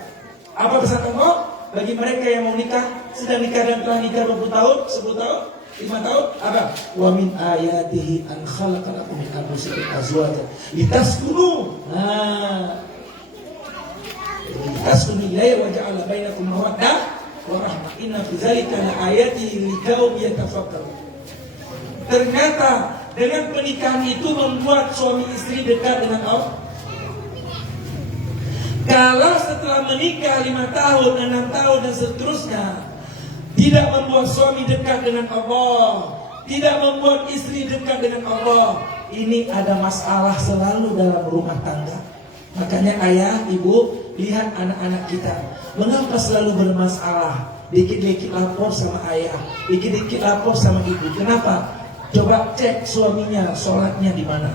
Apa pesan Allah bagi mereka yang mau nikah, sedang nikah dan telah nikah 20 tahun, 10 tahun, 5 tahun? Apa? Wa min ayatihi an khalaqalakum min anfusikum azwajan litaskunu. Litasqulu ilayya wa ja'ala bainakum mawaddah wa rahmah. Inna fi dzalika laayatin liqaumin yatafakkarun. Ternyata dengan pernikahan itu membuat suami istri dekat dengan Allah. Kalau setelah menikah 5 tahun, 6 tahun dan seterusnya tidak membuat suami dekat dengan Allah, tidak membuat istri dekat dengan Allah, ini ada masalah selalu dalam rumah tangga. Makanya ayah, ibu, lihat anak-anak kita, mengapa selalu bermasalah? Dikit-dikit lapor sama ayah, dikit-dikit lapor sama ibu. Kenapa? Coba cek suaminya, sholatnya di mana.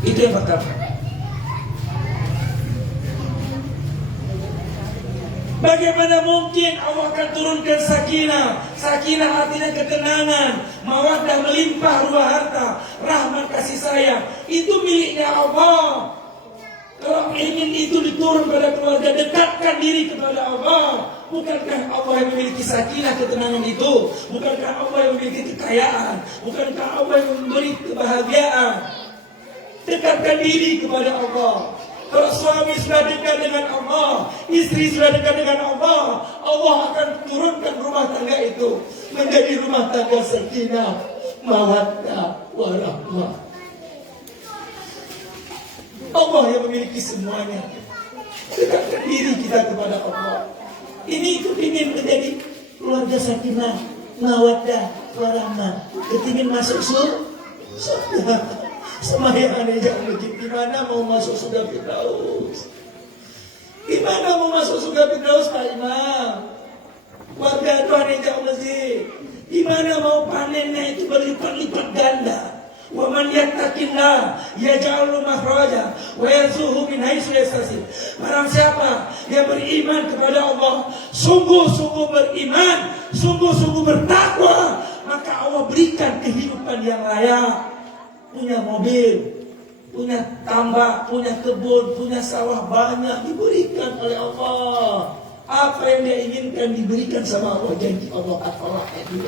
Itu yang pertama. Bagaimana mungkin Allah akan turunkan sakinah? Sakinah artinya ketenangan, mawaddah melimpah ruah harta, rahmat kasih sayang. Itu miliknya Allah. Kalau ingin itu diturun pada keluarga, dekatkan diri kepada Allah. Bukankah Allah yang memiliki sakinah, ketenangan itu? Bukankah Allah yang memiliki kekayaan? Bukankah Allah yang memberi kebahagiaan? Dekatkan diri kepada Allah. Kalau suami sudah dekat dengan Allah, istri sudah dekat dengan Allah, Allah akan turunkan rumah tangga itu menjadi rumah tangga sakinah, mawaddah, warahmah. Allah yang memiliki semuanya. Dekatkan diri kita kepada Allah. Ini kepingin menjadi keluarga sakinah, mawaddah, warahmah. Kepingin masuk surga. Sembahyang aja masjid. Gimana mau masuk surga Firdaus? Gimana mau masuk surga Firdaus Pak Imam? Warga Tuhan aja masjid. Gimana mau panennya itu berlipat-lipat ganda? Wa man yattaqillah yaj'al lahu makhraja wa yarzuqhu min haitsu la yahtasib. Barang siapa yang beriman kepada Allah, sungguh-sungguh beriman, sungguh-sungguh bertakwa, maka Allah berikan kehidupan yang layak. Punya mobil, punya tambak, punya kebun, punya sawah banyak diberikan oleh Allah. Apa yang dia inginkan diberikan sama Allah. Janji Allah Allah ayat 2.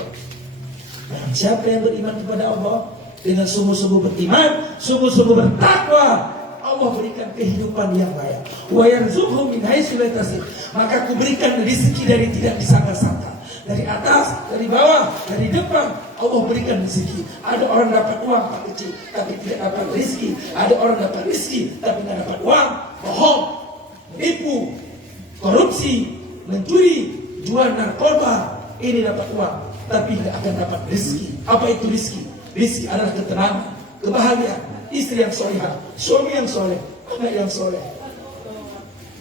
Dan siapa yang beriman kepada Allah dengan sungguh-sungguh beriman, sungguh-sungguh bertakwa, Allah berikan kehidupan yang layak. Wa yarzuqhu min haitsu la yahtasib. Maka aku berikan rezeki dari tidak disangka-sangka. Dari atas, dari bawah, dari depan, Allah berikan rezeki. Ada orang dapat uang Pak kecil, tapi tidak dapat rezeki. Ada orang dapat rezeki, tapi tidak dapat uang. Bohong, menipu, korupsi, mencuri, jual narkoba. Ini dapat uang, tapi tidak akan dapat rezeki. Apa itu rezeki? Rezeki adalah ketenangan, kebahagiaan, istri yang solehah, suami yang soleh, anak yang soleh,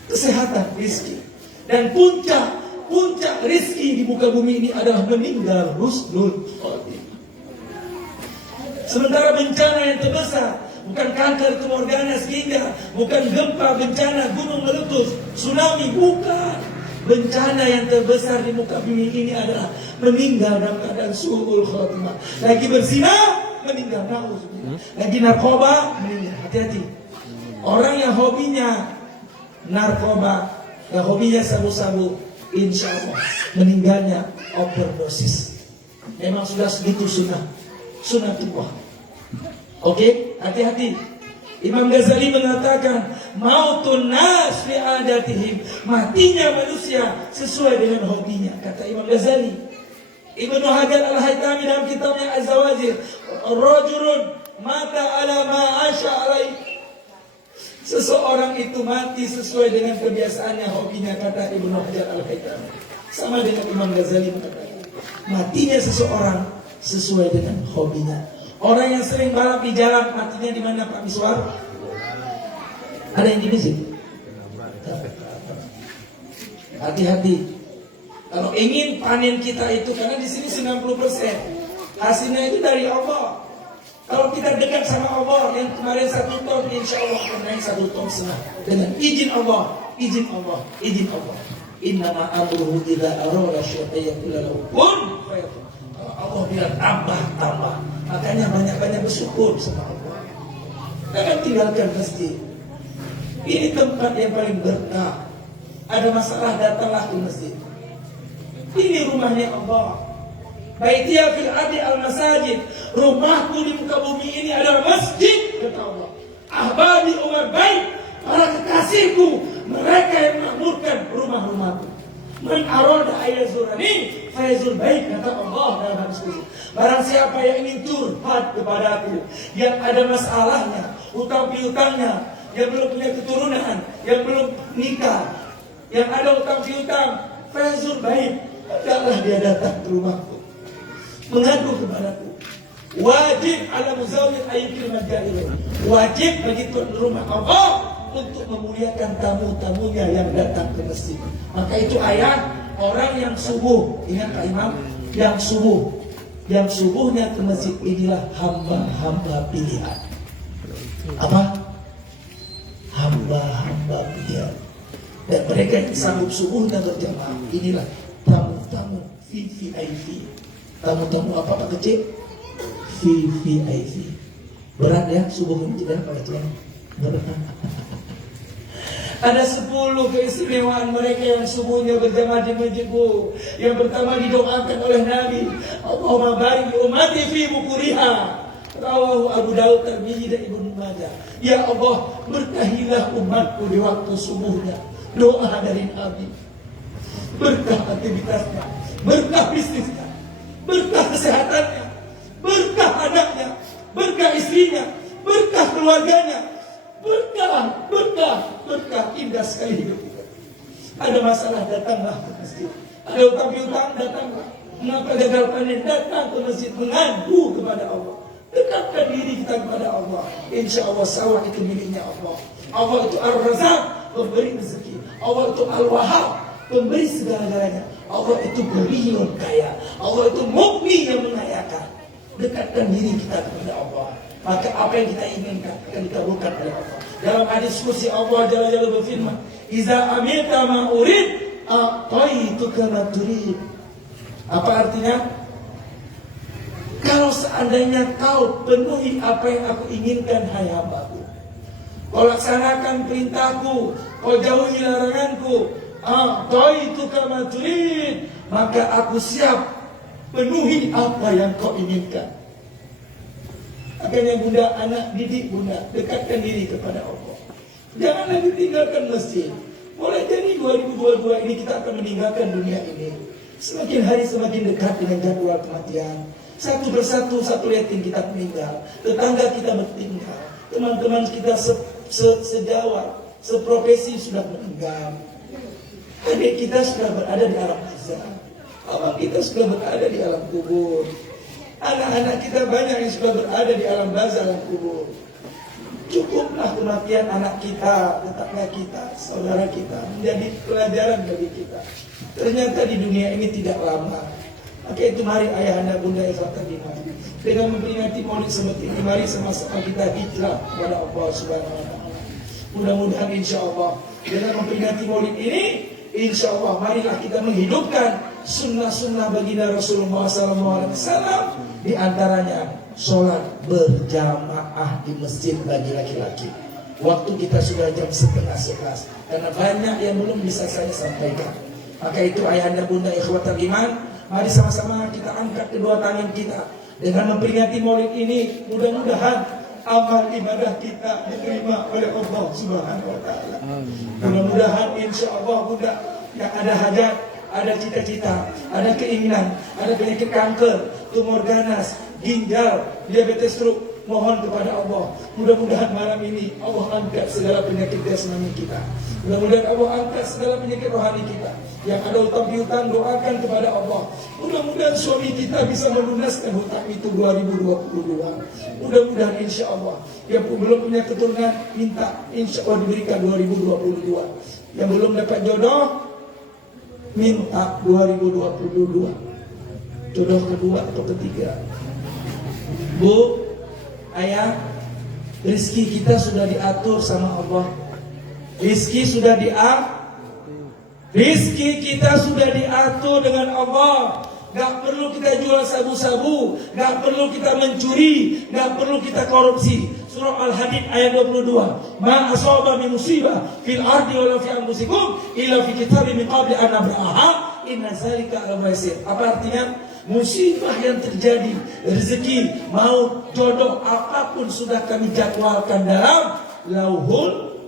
kesehatan, rezeki. Dan puncak rezeki di muka bumi ini adalah meninggal husnul khotimah. Sementara bencana yang terbesar bukan kanker tumor ganas ginjal, bukan gempa, bencana gunung meletus, tsunami, bukan. Bencana yang terbesar di muka bumi ini adalah meninggal dalam keadaan su'ul khotimah. Lagi berzina, meninggal. Lagi narkoba, meninggal. Hati-hati. Orang yang hobinya narkoba, yang hobinya sabu-sabu, insya Allah meninggalnya overdosis. Memang sudah segitu sunatullah. Oke, hati-hati. Imam Ghazali mengatakan, mautun nas fi adatihim, matinya manusia sesuai dengan hobinya, kata Imam Ghazali. Ibnu Hajar Al-Haytami dalam kitabnya Az-Zawajir, rajulun mata ala ma asha alaih. Seseorang itu mati sesuai dengan kebiasaannya, hobinya, kata Ibnu Hajar Al-Haytami. Sama dengan Imam Ghazali mengatakan, matinya seseorang sesuai dengan hobinya. Orang yang sering balap di jalan, matinya di mana Pak Miswar? Ada yang gini sih? Hati-hati. Kalau ingin panen kita itu, karena di sini 90% hasilnya itu dari Allah. Kalau kita dekat sama Allah, yang kemarin 1 ton, insya Allah akan naik 1,5 ton. Dengan izin Allah, izin Allah, izin Allah. Innama amruhu idza arada syai'an yaqulu lahu kun fayakun. Kalau Allah bilang tambah. Makanya banyak-banyak bersyukur sama Allah. Jangan tinggalkan masjid. Ini tempat yang paling berkah. Ada masalah, datanglah ke masjid. Ini rumahnya Allah. Baitiya fil ardi al-masajid. Rumahku di muka bumi ini adalah masjid, kata Allah. Ahbabi Umar baik, para kekasihku, mereka yang makmurkan rumah-rumahku. Man arada ayazurani fayazur baik, kata Allah dalam hadis qudsi. Barang siapa yang ingin curhat kepadaku, yang ada masalahnya, utang piutangnya, yang belum punya keturunan, yang belum nikah, yang ada utang piutang, fayazur baik, hendaklah dia datang ke rumahku, mengadu kepadaku. Wajib ala muzawwid ayyukil majalilah. Wajib bagi tuan rumah Allah untuk memuliakan tamu-tamunya yang datang ke masjid. Maka itu ayat orang yang subuh, ingat Pak Imam, yang subuhnya ke masjid inilah hamba-hamba pilihan. Apa? Hamba-hamba pilihan. Dan mereka yang sanggup subuhnya berjamaah, inilah tamu-tamu VVIP. Tamu-tamu apa Pak kecil? VVIP. Berat ya subuh ini tidak Pak kecil. Berat. Ada 10 keistimewaan mereka yang subuhnya berjamaah di masjid, Bu. Yang pertama didoakan oleh Nabi, Allahumma barik ummati fi bukuriha. Rawahu Abu Daud, Tirmidzi dan Ibnu Majah. Ya Allah, berkahilah umatku di waktu subuhnya. Doa dari Nabi. Berkah aktivitasnya, berkah bisnisnya, berkah kesehatannya, berkah anaknya, berkah istrinya, berkah keluarganya, berkah indah sekali hidup kita. Ada masalah, datanglah ke masjid. Ada utang piutang, datanglah. Mengapa gagal panen, datang ke masjid, mengadu kepada Allah. Dekatkan diri kita kepada Allah. Insya Allah sawah itu miliknya Allah. Allah itu Ar-Razak, pemberi rezeki. Allah itu Al-Wahhab, pemberi segala-galanya. Allah itu Ghaniyyun, kaya. Allah itu Mughni, yang mengayakan. Dekatkan diri kita kepada Allah, maka apa yang kita inginkan akan dikabulkan oleh Allah. Dalam hadis kursi Allah Jalla Jalla berfirman, "Iza amilta ma urid, a'taituka ma turid." Apa artinya? Kalau seandainya kau penuhi apa yang aku inginkan, hai hambaku, kau laksanakan perintahku, kau jauhi laranganku, a'taituka ma turid, maka aku siap penuhi apa yang kau inginkan. Makanya bunda, anak didik bunda, dekatkan diri kepada Allah. Jangan lagi tinggalkan masjid. Mulai dari 2022 ini kita akan meninggalkan dunia ini. Semakin hari semakin dekat dengan jadwal kematian. Satu persatu, satu yatim kita meninggal, tetangga kita meninggal, teman-teman kita sejawat, seprofesi sudah meninggal. Adik kita sudah berada di alam barzakh. Abang kita sudah berada di alam kubur. Anak-anak kita banyak yang sudah berada di alam barzakh dan kubur. Cukuplah kematian anak kita, tetangga kita, saudara kita menjadi pelajaran bagi kita. Ternyata di dunia ini tidak lama. Maka itu mari ayahanda bunda ikhwatan iman, dengan memperingati Maulid seperti ini, mari sama-sama kita hijrah kepada Allah Subhanahu wa taala. Mudah-mudahan insyaallah dengan memperingati Maulid ini, insyaallah marilah kita menghidupkan sunnah-sunnah baginda Rasulullah SAW, di antaranya sholat berjamaah di masjid bagi laki-laki. Waktu kita sudah jam 10:30 karena banyak yang belum bisa saya sampaikan. Maka itu ayahanda bunda ikhwatal iman, mari sama-sama kita angkat kedua tangan kita dengan memperingati Maulid ini. Mudah-mudahan amal ibadah kita diterima oleh Allah Subhanahu wa taala. Mudah-mudahan insyaallah bunda yang ada hajat, ada cita-cita, ada keinginan, ada penyakit kanker, tumor ganas, ginjal, diabetes, stroke, mohon kepada Allah. Mudah-mudahan malam ini Allah angkat segala penyakit jasmani kita. Mudah-mudahan Allah angkat segala penyakit rohani kita. Yang ada hutang piutang, doakan kepada Allah. Mudah-mudahan suami kita bisa melunaskan hutang itu 2022. Mudah-mudahan insya Allah. Yang belum punya keturunan, minta insya Allah diberikan 2022. Yang belum dapat jodoh, minta 2022. Jodoh kedua atau ketiga. Bu, ayah, rezeki kita sudah diatur sama Allah. Rizki sudah rizki kita sudah diatur dengan Allah. Gak perlu kita jual sabu-sabu, gak perlu kita mencuri, gak perlu kita korupsi. Surah Al-Hadid ayat 22. Ma asaba min musibah fil ardi wala fi anfusikum illa fi kitabim min qabli an nabraha inna zalika ala yasir. Apa artinya? Musibah yang terjadi, rezeki, maut, jodoh, apapun sudah kami jadwalkan dalam lauhul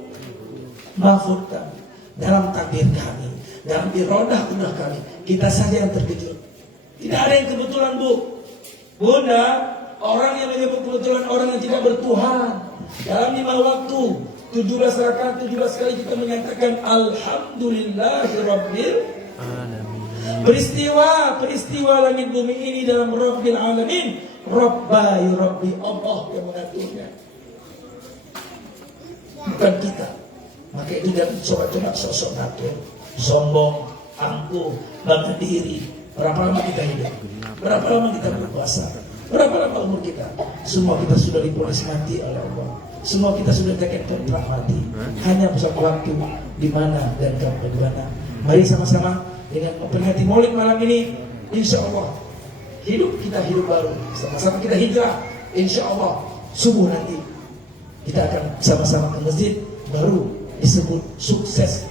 mahfuz kami, dalam takdir kami, dalam iradah Allah kami. Kita saja yang terkejut. Tidak ada yang kebetulan, Bu. Bunda, orang yang menyebut kebetulan orang yang tidak bertuhan. Dalam 5 waktu, 17 rakaat, 17 kali kita menyatakan Alhamdulillahirabbil alamin. Peristiwa langit bumi ini dalam Rabbil Alamin. Rabba ya Rabbi, Allah yang mengaturnya, bukan kita. Maka itu jangan coba-coba sosok ngatur, sombong, angkuh, bangga diri. Berapa lama kita hidup? Berapa lama kita berpuasa? Berapa lama umur kita? Semua kita sudah diponis mati oleh Allah. Semua kita sudah jaket kontrak mati. Hanya satu waktu di mana dan kapan di mana. Mari sama-sama dengan memperingati Maulid malam ini, insya Allah hidup kita hidup baru. Sama-sama kita hijrah. Insya Allah subuh nanti kita akan sama-sama ke masjid baru disebut sukses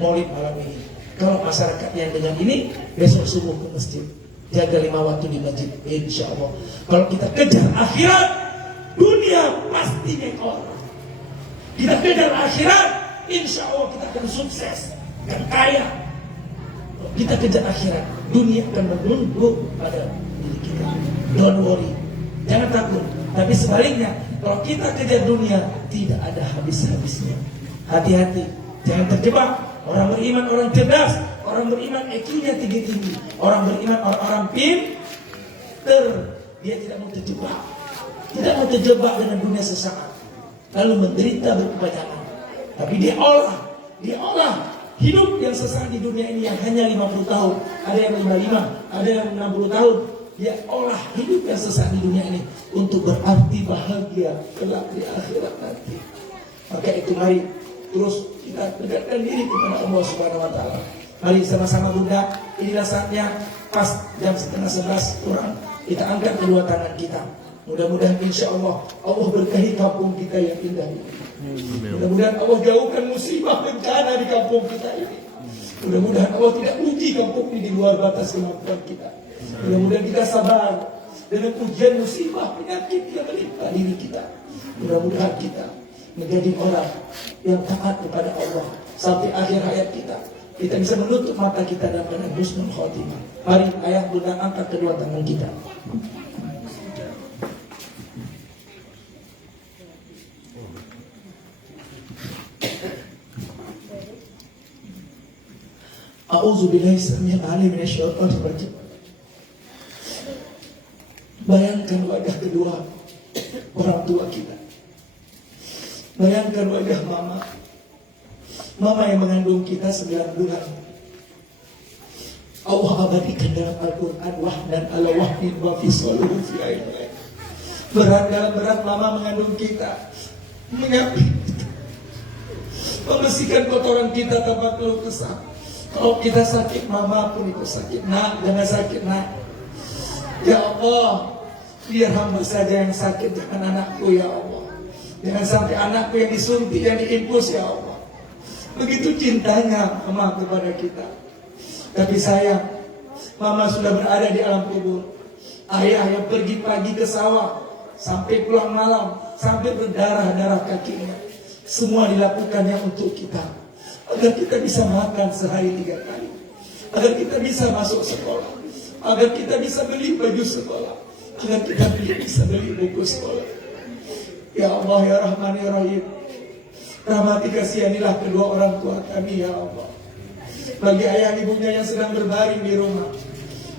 Maulid malam ini. Kalau masyarakat yang dengan ini besok subuh ke masjid, jaga 5 waktu di masjid, insya Allah. Kalau kita kejar akhirat, dunia pasti orang. Kita kejar akhirat, insya Allah kita akan sukses dan kaya. Kita kejar akhirat, dunia akan menunduk pada diri kita. Don't worry, jangan takut. Tapi sebaliknya, kalau kita kejar dunia, tidak ada habis-habisnya. Hati-hati, jangan terjebak. Orang beriman, orang cerdas, orang beriman IQ-nya tinggi-tinggi. Orang beriman, orang pinter, dia tidak mau terjebak. Tidak mau terjebak dengan dunia sesaat, lalu menderita berkepanjangan. Tapi dia olah hidup yang sesaat di dunia ini yang hanya 50 tahun, ada yang 55, ada yang 60 tahun. Dia olah hidup yang sesaat di dunia ini untuk berarti bahagia kelak di akhirat nanti. Maka itu mari terus kita dekatkan diri kepada Allah Subhanahu wa taala. Mari sama-sama Bunda, inilah saatnya pas jam 10:30 kurang kita angkat kedua tangan kita. Mudah-mudahan insya Allah Allah berkahi kampung kita yang indah ini. Mudah-mudahan Allah jauhkan musibah bencana di kampung kita ini. Mudah-mudahan Allah tidak uji kampung ini di luar batas kemampuan kita. Mudah-mudahan kita sabar dengan ujian musibah penyakit yang menimpa diri kita. Mudah-mudahan kita menjadi orang yang taat kepada Allah sampai akhir hayat kita. Kita bisa menutup mata kita dalam keadaan husnul khotimah. Mari ayah bunda angkat kedua tangan kita. A'udzubillahi samil alim minasyaitonir rajim. Bayangkan wajah kedua orang tua kita. Bayangkan wajah mama yang mengandung kita 9 bulan. Allah abadikan dalam Al-Quran wahdan ala wahdin wa fisaluhu fi ainain. Berat dalam berat mama mengandung kita, menyapi, membersihkan kotoran kita tanpa keluh kesah. Kalau kita sakit, mama pun ikut sakit. Nak, jangan sakit nak. Ya Allah, biar hamba saja yang sakit, jangan anakku ya Allah. Jangan sampai anakku yang disuntik, yang diinfus ya Allah. Begitu cintanya mama kepada kita. Tapi sayang, mama sudah berada di alam kubur. Ayah yang pergi pagi ke sawah, sampai pulang malam, sampai berdarah-darah kakinya. Semua dilakukannya untuk kita, agar kita bisa makan sehari 3 kali, agar kita bisa masuk sekolah, agar kita bisa beli baju sekolah, agar kita bisa beli buku sekolah. Ya Allah ya Rahman ya Rahim, rahmati kasihanilah kedua orang tua kami ya Allah. Bagi ayah ibunya yang sedang berbaring di rumah,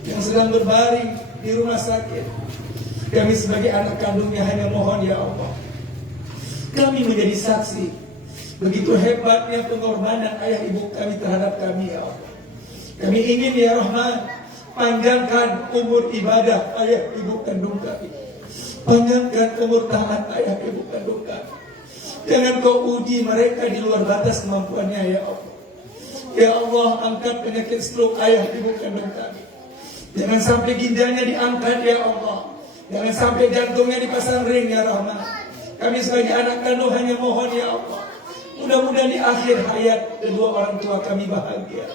yang sedang berbaring di rumah sakit, kami sebagai anak kandungnya hanya mohon ya Allah, kami menjadi saksi begitu hebatnya pengorbanan ayah ibu kami terhadap kami ya Allah. Kami ingin ya Rahman, panjangkan umur ibadah ayah ibu kandung kami, panjangkan umur taat ayah ibu kandung kami. Jangan kau uji mereka di luar batas kemampuannya ya Allah. Ya Allah, angkat penyakit stroke ayah ibu kandung kami. Jangan sampai ginjalnya diangkat ya Allah. Jangan sampai jantungnya dipasang ring ya Rahman. Kami sebagai anak kandung hanya mohon ya Allah, mudah-mudahan di akhir hayat kedua orang tua kami bahagia.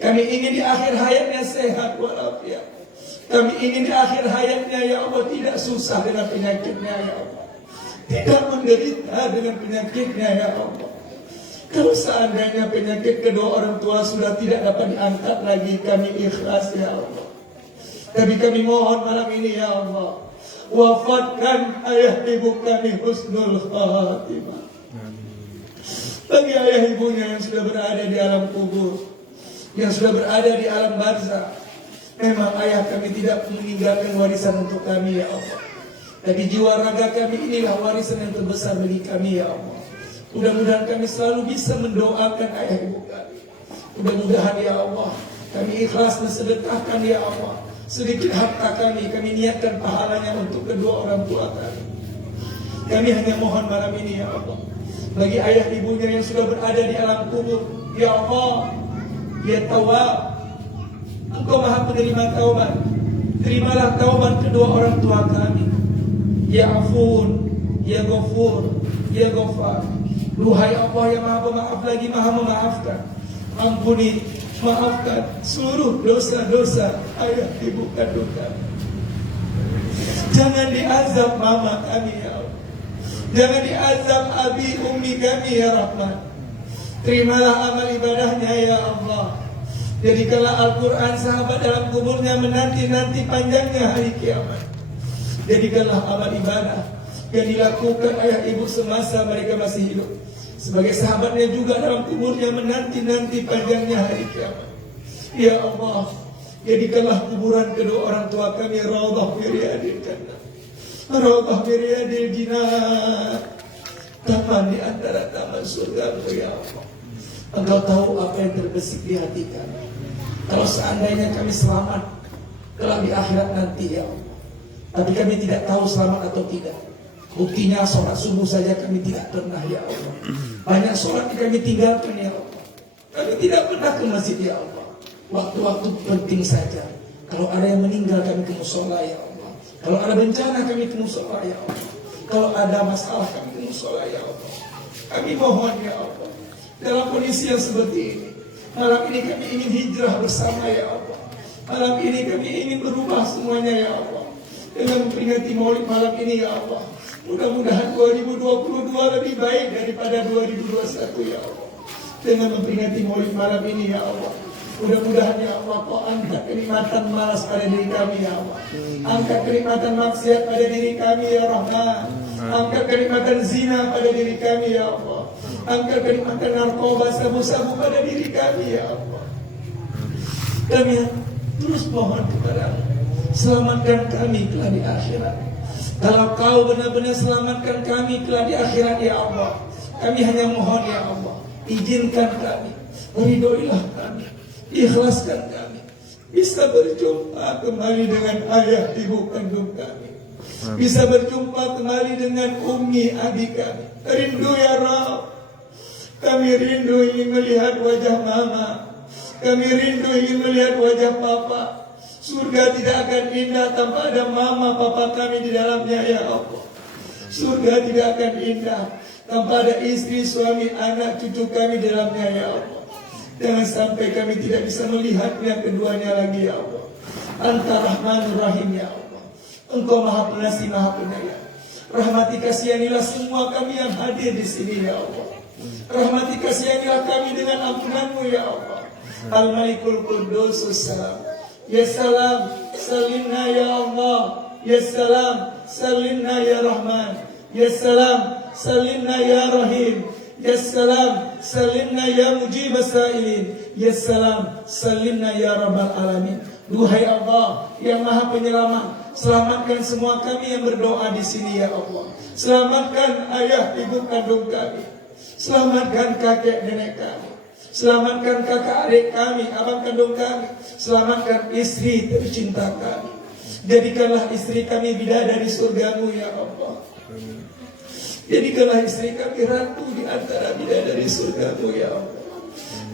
Kami ingin di akhir hayatnya sehat walafiat. Kami ingin di akhir hayatnya ya Allah tidak susah dengan penyakitnya ya Allah, tidak menderita dengan penyakitnya ya Allah. Kalau seandainya penyakit kedua orang tua sudah tidak dapat diangkat lagi, kami ikhlas ya Allah. Tapi kami mohon malam ini ya Allah, wafatkan ayah ibu kami husnul khatimah. Bagi ayah ibunya yang sudah berada di alam kubur, yang sudah berada di alam barzah, memang ayah kami tidak meninggalkan warisan untuk kami ya Allah. Tapi jiwa raga kami inilah warisan yang terbesar bagi kami ya Allah. Mudah-mudahan kami selalu bisa mendoakan ayah ibu kami. Mudah-mudahan ya Allah, kami ikhlas mensedekahkan ya Allah sedikit harta kami niatkan pahalanya untuk kedua orang tua kami. Kami hanya mohon malam ini ya Allah, bagi ayah ibunya yang sudah berada di alam kubur, ya Allah, ya Tawwab, Engkau Maha penerima taubat. Terimalah taubat kedua orang tua kami. Ya Afun, ya Ghafur, ya Ghaffar. Duhai Allah yang maha pemaaf lagi maha memaafkan, ampuni, maafkan seluruh dosa-dosa ayah ibu kandung kami. Jangan diazab mama kami ya Allah, jangan diazab abi umi kami ya Rahman. Terimalah amal ibadahnya ya Allah. Jadikanlah Al-Quran sahabat dalam kuburnya menanti-nanti panjangnya hari kiamat. Jadikanlah amal ibadah yang dilakukan ayah ibu semasa mereka masih hidup sebagai sahabatnya juga dalam kuburnya menanti-nanti panjangnya hari kiamat. Ya Allah, jadikanlah kuburan kedua orang tua kami raudhah fi riyadil jannah, raudhah fi riyadil jinnah, taman di antara taman surga. Ya Allah, Engkau tahu apa yang terbesit di hati kami. Kalau seandainya kami selamat kelak di akhirat nanti ya Allah, tapi kami tidak tahu selamat atau tidak. Buktinya sholat subuh saja kami tidak pernah ya Allah. Banyak sholat yang kami tinggalkan ya Allah. Kami tidak pernah ke masjid ya Allah. Waktu-waktu penting saja. Kalau ada yang meninggal kami ke musola ya Allah. Kalau ada bencana kami ke musola ya Allah. Kalau ada masalah kami ke musola ya Allah. Kami mohon ya Allah, dalam kondisi yang seperti ini, malam ini kami ingin hijrah bersama ya Allah. Malam ini kami ingin berubah semuanya ya Allah, dengan memperingati maulid malam ini ya Allah. Mudah-mudahan 2022 lebih baik daripada 2021 ya Allah. Dengan memperingati maulid malam ini ya Allah, mudah-mudahan ya Allah Kau angkat kenikmatan malas pada diri kami ya Allah. Angkat kenikmatan maksiat pada diri kami ya Rahman. Angkat kenikmatan zina pada diri kami ya Allah. Angkat kenikmatan narkoba, sabu-sabu pada diri kami ya Allah. Kami terus mohon kepadamu, selamatkan kami kelak di akhirat. Kalau Kau benar-benar selamatkan kami kelak di akhirat ya Allah, kami hanya mohon ya Allah, izinkan kami, ridhoilah kami, ikhlaskan kami, bisa berjumpa kembali dengan ayah ibu kandung kami, bisa berjumpa kembali dengan umi abi kami. Rindu ya Rabb, kami rindu ingin melihat wajah mama, kami rindu ingin melihat wajah papa. Surga tidak akan indah tanpa ada mama papa kami di dalamnya ya Allah. Surga tidak akan indah tanpa ada istri, suami, anak, cucu kami di dalamnya ya Allah. Jangan sampai kami tidak bisa melihatnya keduanya lagi ya Allah. Anta Rahmanur Rahim ya Allah. Engkau Maha Pengasih, Maha Penyayang. Rahmati kasihanilah semua kami yang hadir di sini ya Allah. Rahmati kasihanilah kami dengan ampunan-Mu ya Allah. Al-Malikul Qudusus Salam. Ya salam, salimna ya Allah. Ya salam, salimna ya Rahman. Ya salam, salimna ya Rahim. Ya salam, salimna ya Mujib as-Sa'ilin. Ya salam, salimna ya Rabbal Alamin. Duhai Allah yang Maha Penyelamat, selamatkan semua kami yang berdoa di sini ya Allah. Selamatkan ayah ibu kandung kami, selamatkan kakek nenek kami, selamatkan kakak adik kami, abang kandung kami, selamatkan istri tercinta kami. Jadikanlah istri kami bidadari surga-Mu ya Allah. Jadikanlah istri kami ratu di antara bidadari surga-Mu ya Allah.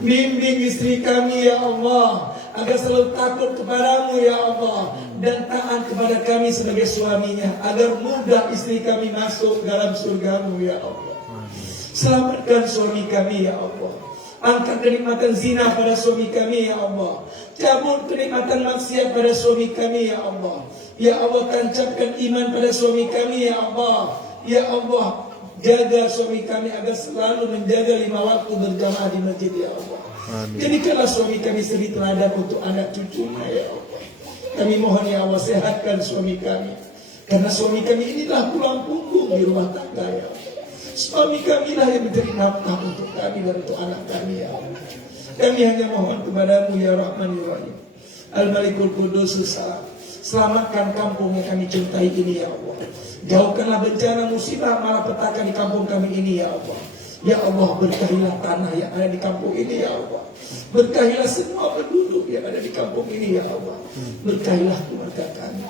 Bimbing istri kami ya Allah, agar selalu takut kepadamu ya Allah, dan taat kepada kami sebagai suaminya, agar mudah istri kami masuk dalam surga-Mu ya Allah. Selamatkan suami kami ya Allah. Angkat kenikmatan zina pada suami kami ya Allah. Cabut kenikmatan maksiat pada suami kami ya Allah. Ya Allah, tancapkan iman pada suami kami ya Allah. Ya Allah, jaga suami kami agar selalu menjaga 5 waktu berjamaah di masjid ya Allah. Jadikanlah suami kami suri teladan untuk anak cucunya ya Allah. Kami mohon ya Allah, sehatkan suami kami, karena suami kami inilah tulang punggung di rumah tangga ya Allah. Suami kami lah yang menjadi nafkah untuk kami dan untuk anak kami ya Allah. Kami hanya mohon kepadamu ya Rahman ya Rahim. Al-Malikul Qudusus Salam. Selamatkan kampung yang kami cintai ini ya Allah. Jauhkanlah bencana musibah malapetaka di kampung kami ini ya Allah. Ya Allah, berkahilah tanah yang ada di kampung ini ya Allah. Berkahilah semua penduduk yang ada di kampung ini ya Allah. Berkahilah keluarga kami.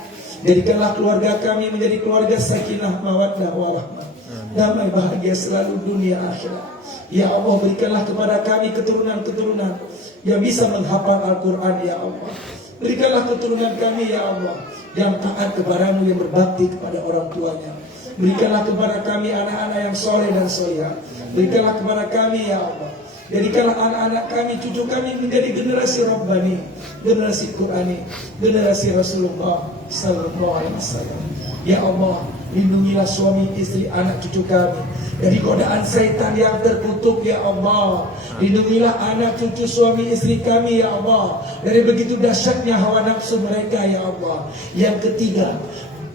Jadikanlah keluarga kami menjadi keluarga sakinah, mawaddah, warahmah. Damai bahagia selalu dunia akhirat. Ya Allah, berikanlah kepada kami keturunan-keturunan yang bisa menghafal Al-Quran ya Allah. Berikanlah keturunan kami ya Allah yang taat kepadamu, yang berbakti kepada orang tuanya. Berikanlah kepada kami anak-anak yang soleh dan solehah. Berikanlah kepada kami ya Allah. Jadikanlah anak-anak kami, cucu kami menjadi generasi Rabbani, generasi Qurani, generasi Rasulullah sallallahu alaihi wasallam. Ya Allah, lindungilah suami, istri, anak cucu kami dari godaan syaitan yang terkutuk ya Allah. Lindungilah anak cucu suami istri kami ya Allah dari begitu dahsyatnya hawa nafsu mereka ya Allah. Yang ketiga,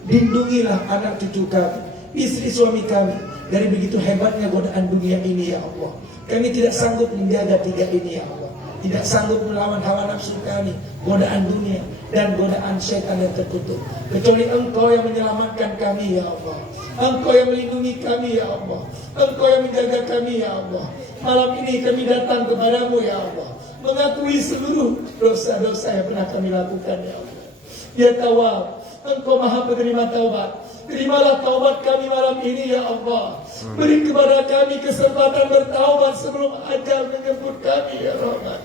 lindungilah anak cucu kami, istri suami kami dari begitu hebatnya godaan dunia ini ya Allah. Kami tidak sanggup menjaga tiga ini ya Allah. Tidak sanggup melawan hawa nafsu kami, godaan dunia dan godaan syaitan yang terkutuk. Kecuali Engkau yang menyelamatkan kami ya Allah. Engkau yang melindungi kami ya Allah. Engkau yang menjaga kami ya Allah. Malam ini kami datang kepadamu ya Allah, mengakui seluruh dosa-dosa yang pernah kami lakukan ya Allah. Ya Tawwab, Engkau maha penerima taubat. Terimalah taubat kami malam ini ya Allah. Beri kepada kami kesempatan bertaubat sebelum ajal menjemput kami ya Rahman.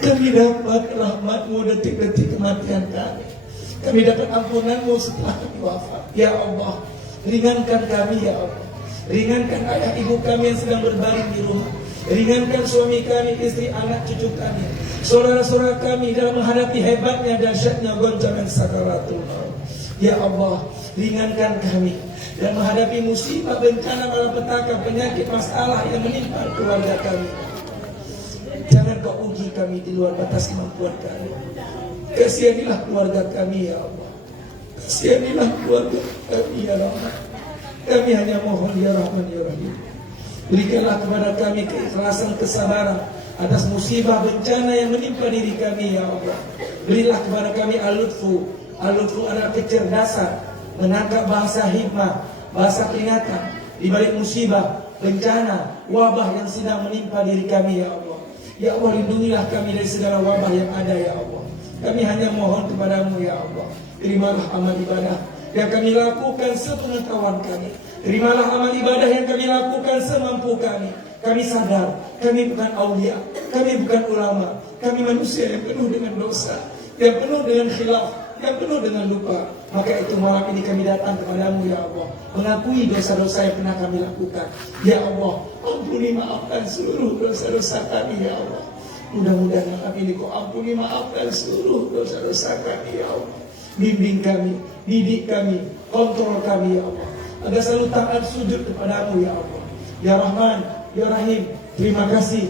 Kami dapat rahmat-Mu detik-detik kematian kami. Kami dapat ampunan-Mu setelah kami wafat. Ya Allah, ringankan kami ya Allah. Ringankan ayah ibu kami yang sedang berbaring di rumah. Ringankan suami kami, istri, anak, cucu kami, saudara-saudara kami dalam menghadapi hebatnya, dahsyatnya goncangan sakaratul maut. Ya Allah, ringankan kami dan menghadapi musibah, bencana, malapetaka, penyakit, masalah yang menimpa keluarga kami. Jangan Kau uji kami di luar batas kemampuan kami. Kasihanilah keluarga kami ya Allah. Kasihanilah keluarga kami ya Rahman. Kami hanya mohon ya Rahman ya Rahim. Berikanlah kepada kami keikhlasan, kesabaran atas musibah bencana yang menimpa diri kami ya Allah. Berilah kepada kami al-lutfu. Al-lutfu adalah kecerdasan, menangkap bahasa hikmah, bahasa peringatan di balik musibah, bencana, wabah yang sedang menimpa diri kami ya Allah. Ya Allah, lindungilah kami dari segala wabah yang ada ya Allah. Kami hanya mohon kepadamu ya Allah. Terimalah amal ibadah yang kami lakukan sepengetahuan kami. Terimalah amal ibadah yang kami lakukan semampu kami. Kami sadar, kami bukan aulia, kami bukan ulama, kami manusia yang penuh dengan dosa, yang penuh dengan khilaf, yang penuh dengan lupa. Maka itu malam ini kami datang kepadamu ya Allah, mengakui dosa-dosa yang pernah kami lakukan. Ya Allah, ampuni maafkan seluruh dosa-dosa kami ya Allah. Mudah-mudahan malam ini Kau ampuni maafkan seluruh dosa-dosa kami ya Allah. Bimbing kami, didik kami, kontrol kami ya Allah, agar selalu taat sujud kepadamu ya Allah. Ya Rahman, ya Rahim, terima kasih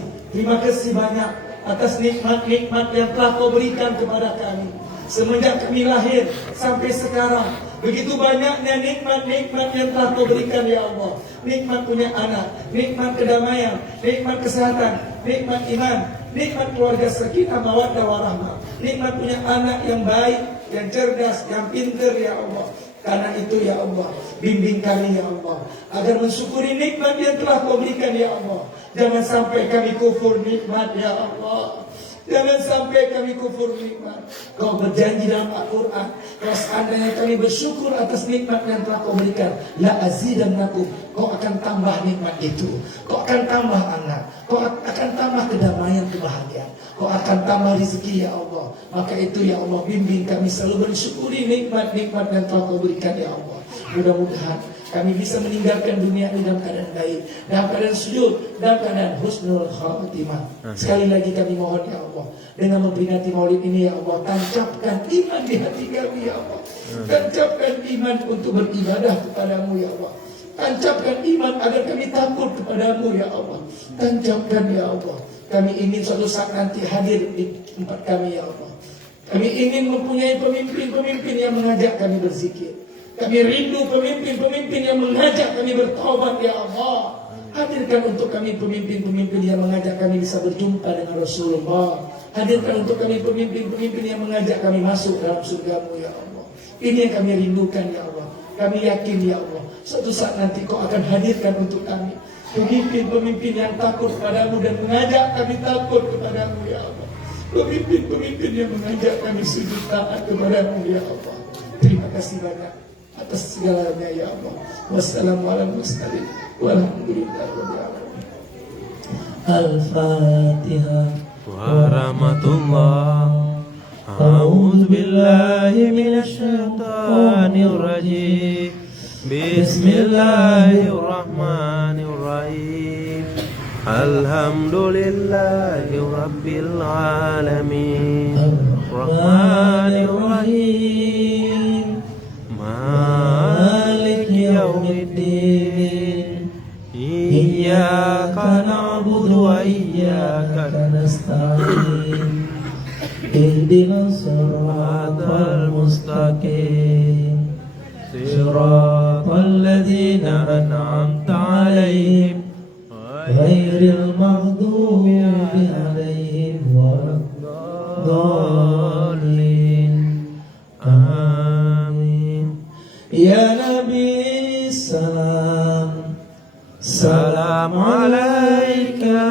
banyak atas nikmat-nikmat yang telah Kau berikan kepada kami. Semenjak kami lahir sampai sekarang, begitu banyaknya nikmat-nikmat yang telah Kau berikan ya Allah. Nikmat punya anak, nikmat kedamaian, nikmat kesehatan, nikmat iman, nikmat keluarga sakinah mawaddah warahmah, nikmat punya anak yang baik, yang cerdas, yang pintar ya Allah. Karena itu ya Allah, bimbing kami ya Allah, agar mensyukuri nikmat yang telah Kau berikan ya Allah. Jangan sampai kami kufur nikmat ya Allah. Jangan sampai kami kufur nikmat. Kau berjanji dalam Al-Quran, kalau seandainya kami bersyukur atas nikmat yang telah Kau berikan, la azidannakum, Kau akan tambah nikmat itu. Kau akan tambah anak, Kau akan tambah kedamaian, kebahagiaan, Kau akan tambah rezeki ya Allah. Maka itu ya Allah, bimbing kami selalu bersyukuri nikmat-nikmat yang telah Kau berikan ya Allah. Mudah-mudahan kami bisa meninggalkan dunia ini dalam keadaan baik, dalam keadaan sujud, dalam keadaan husnul khatimah. Sekali lagi kami mohon ya Allah, dengan memperingati maulid ini ya Allah, tancapkan iman di hati kami ya Allah. Tancapkan iman untuk beribadah kepadamu ya Allah. Tancapkan iman agar kami takut kepadamu ya Allah. Tancapkan ya Allah, kami ingin suatu saat nanti hadir di tempat kami ya Allah. Kami ingin mempunyai pemimpin-pemimpin yang mengajak kami berzikir. Kami rindu pemimpin-pemimpin yang mengajak kami bertobat ya Allah. Hadirkan untuk kami pemimpin-pemimpin yang mengajak kami bisa berjumpa dengan Rasulullah. Hadirkan untuk kami pemimpin-pemimpin yang mengajak kami masuk dalam surgamu ya Allah. Ini yang kami rindukan ya Allah. Kami yakin ya Allah, suatu saat nanti Kau akan hadirkan untuk kami pemimpin-pemimpin yang takut kepadamu dan mengajak kami takut kepadamu ya Allah. Pemimpin-pemimpin yang mengajak kami sujud taat kepadamu ya Allah. Terima kasih banyak atas segalanya ya Allah. Wassalamualaikum warahmatullahi wabarakatuh. Al-Fatihah. Warahmatullah. A'udzu billahi minasy syaithanir rajim. Bismillahirrahmanirrahim. Alhamdulillahi Rabbil Alamin Rahmanir Rahim Malik Yawmiddin Iyyaka na'budu wa iyyaka nasta'in Ihdinas siratal mustaqim Siratal ladzina an'amta 'alaihim ghairil maghdubi 'alaihim waladdallin. Amin. Ya Nabi salam, salam alaika.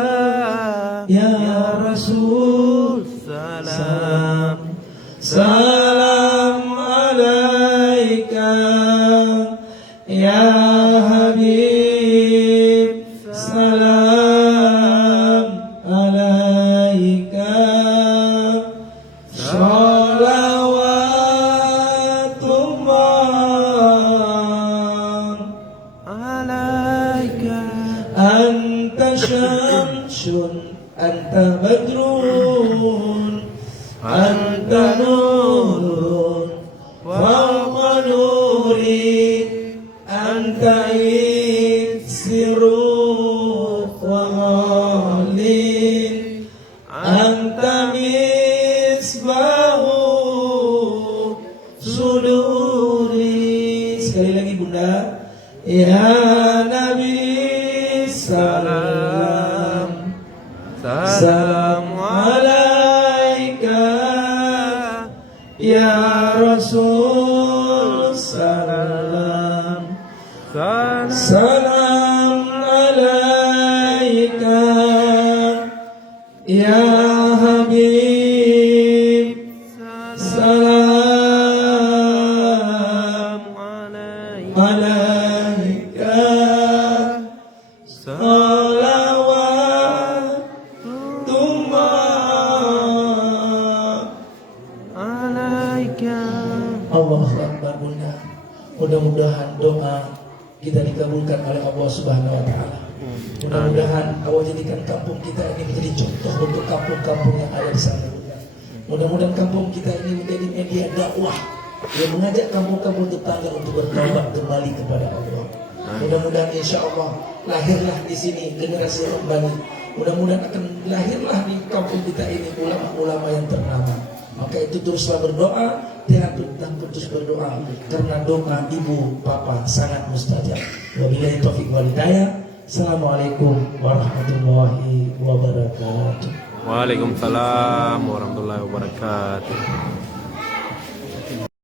Ya Rasul salam, salam alaika. Ya Habib salam alaika. Salawatullah alaika. Anta syamsun, anta badrun, anta nurun fawqa nuri, anta iksiru wa ghalin, anta misbahu suduri. Sekali lagi Bunda. Ya Nabi salam, salam alaika. Ya Rasul salam, salam alaika. Ya Habib salam alaika. Salawatullah alaika. Allahu Akbar Bunda. Mudah-mudahan doa kita dikabulkan oleh Allah Subhanahu wa taala. Mudah-mudahan Allah jadikan kampung kita ini menjadi contoh untuk kampung-kampung yang ada di sana. Mudah-mudahan kampung kita ini menjadi media dakwah yang mengajak kampung-kampung tetangga untuk bertaubat kembali kepada Allah. Mudah-mudahan insya Allah lahirlah di sini generasi Rabbani. Mudah-mudahan akan lahirlah di kampung kita ini ulama-ulama yang ternama. Maka itu teruslah berdoa, jangan putus berdoa, karena doa ibu bapa sangat mustajab. Wabillahi taufiq wal hidayah. Assalamualaikum warahmatullahi wabarakatuh. Waalaikumsalam warahmatullahi wabarakatuh.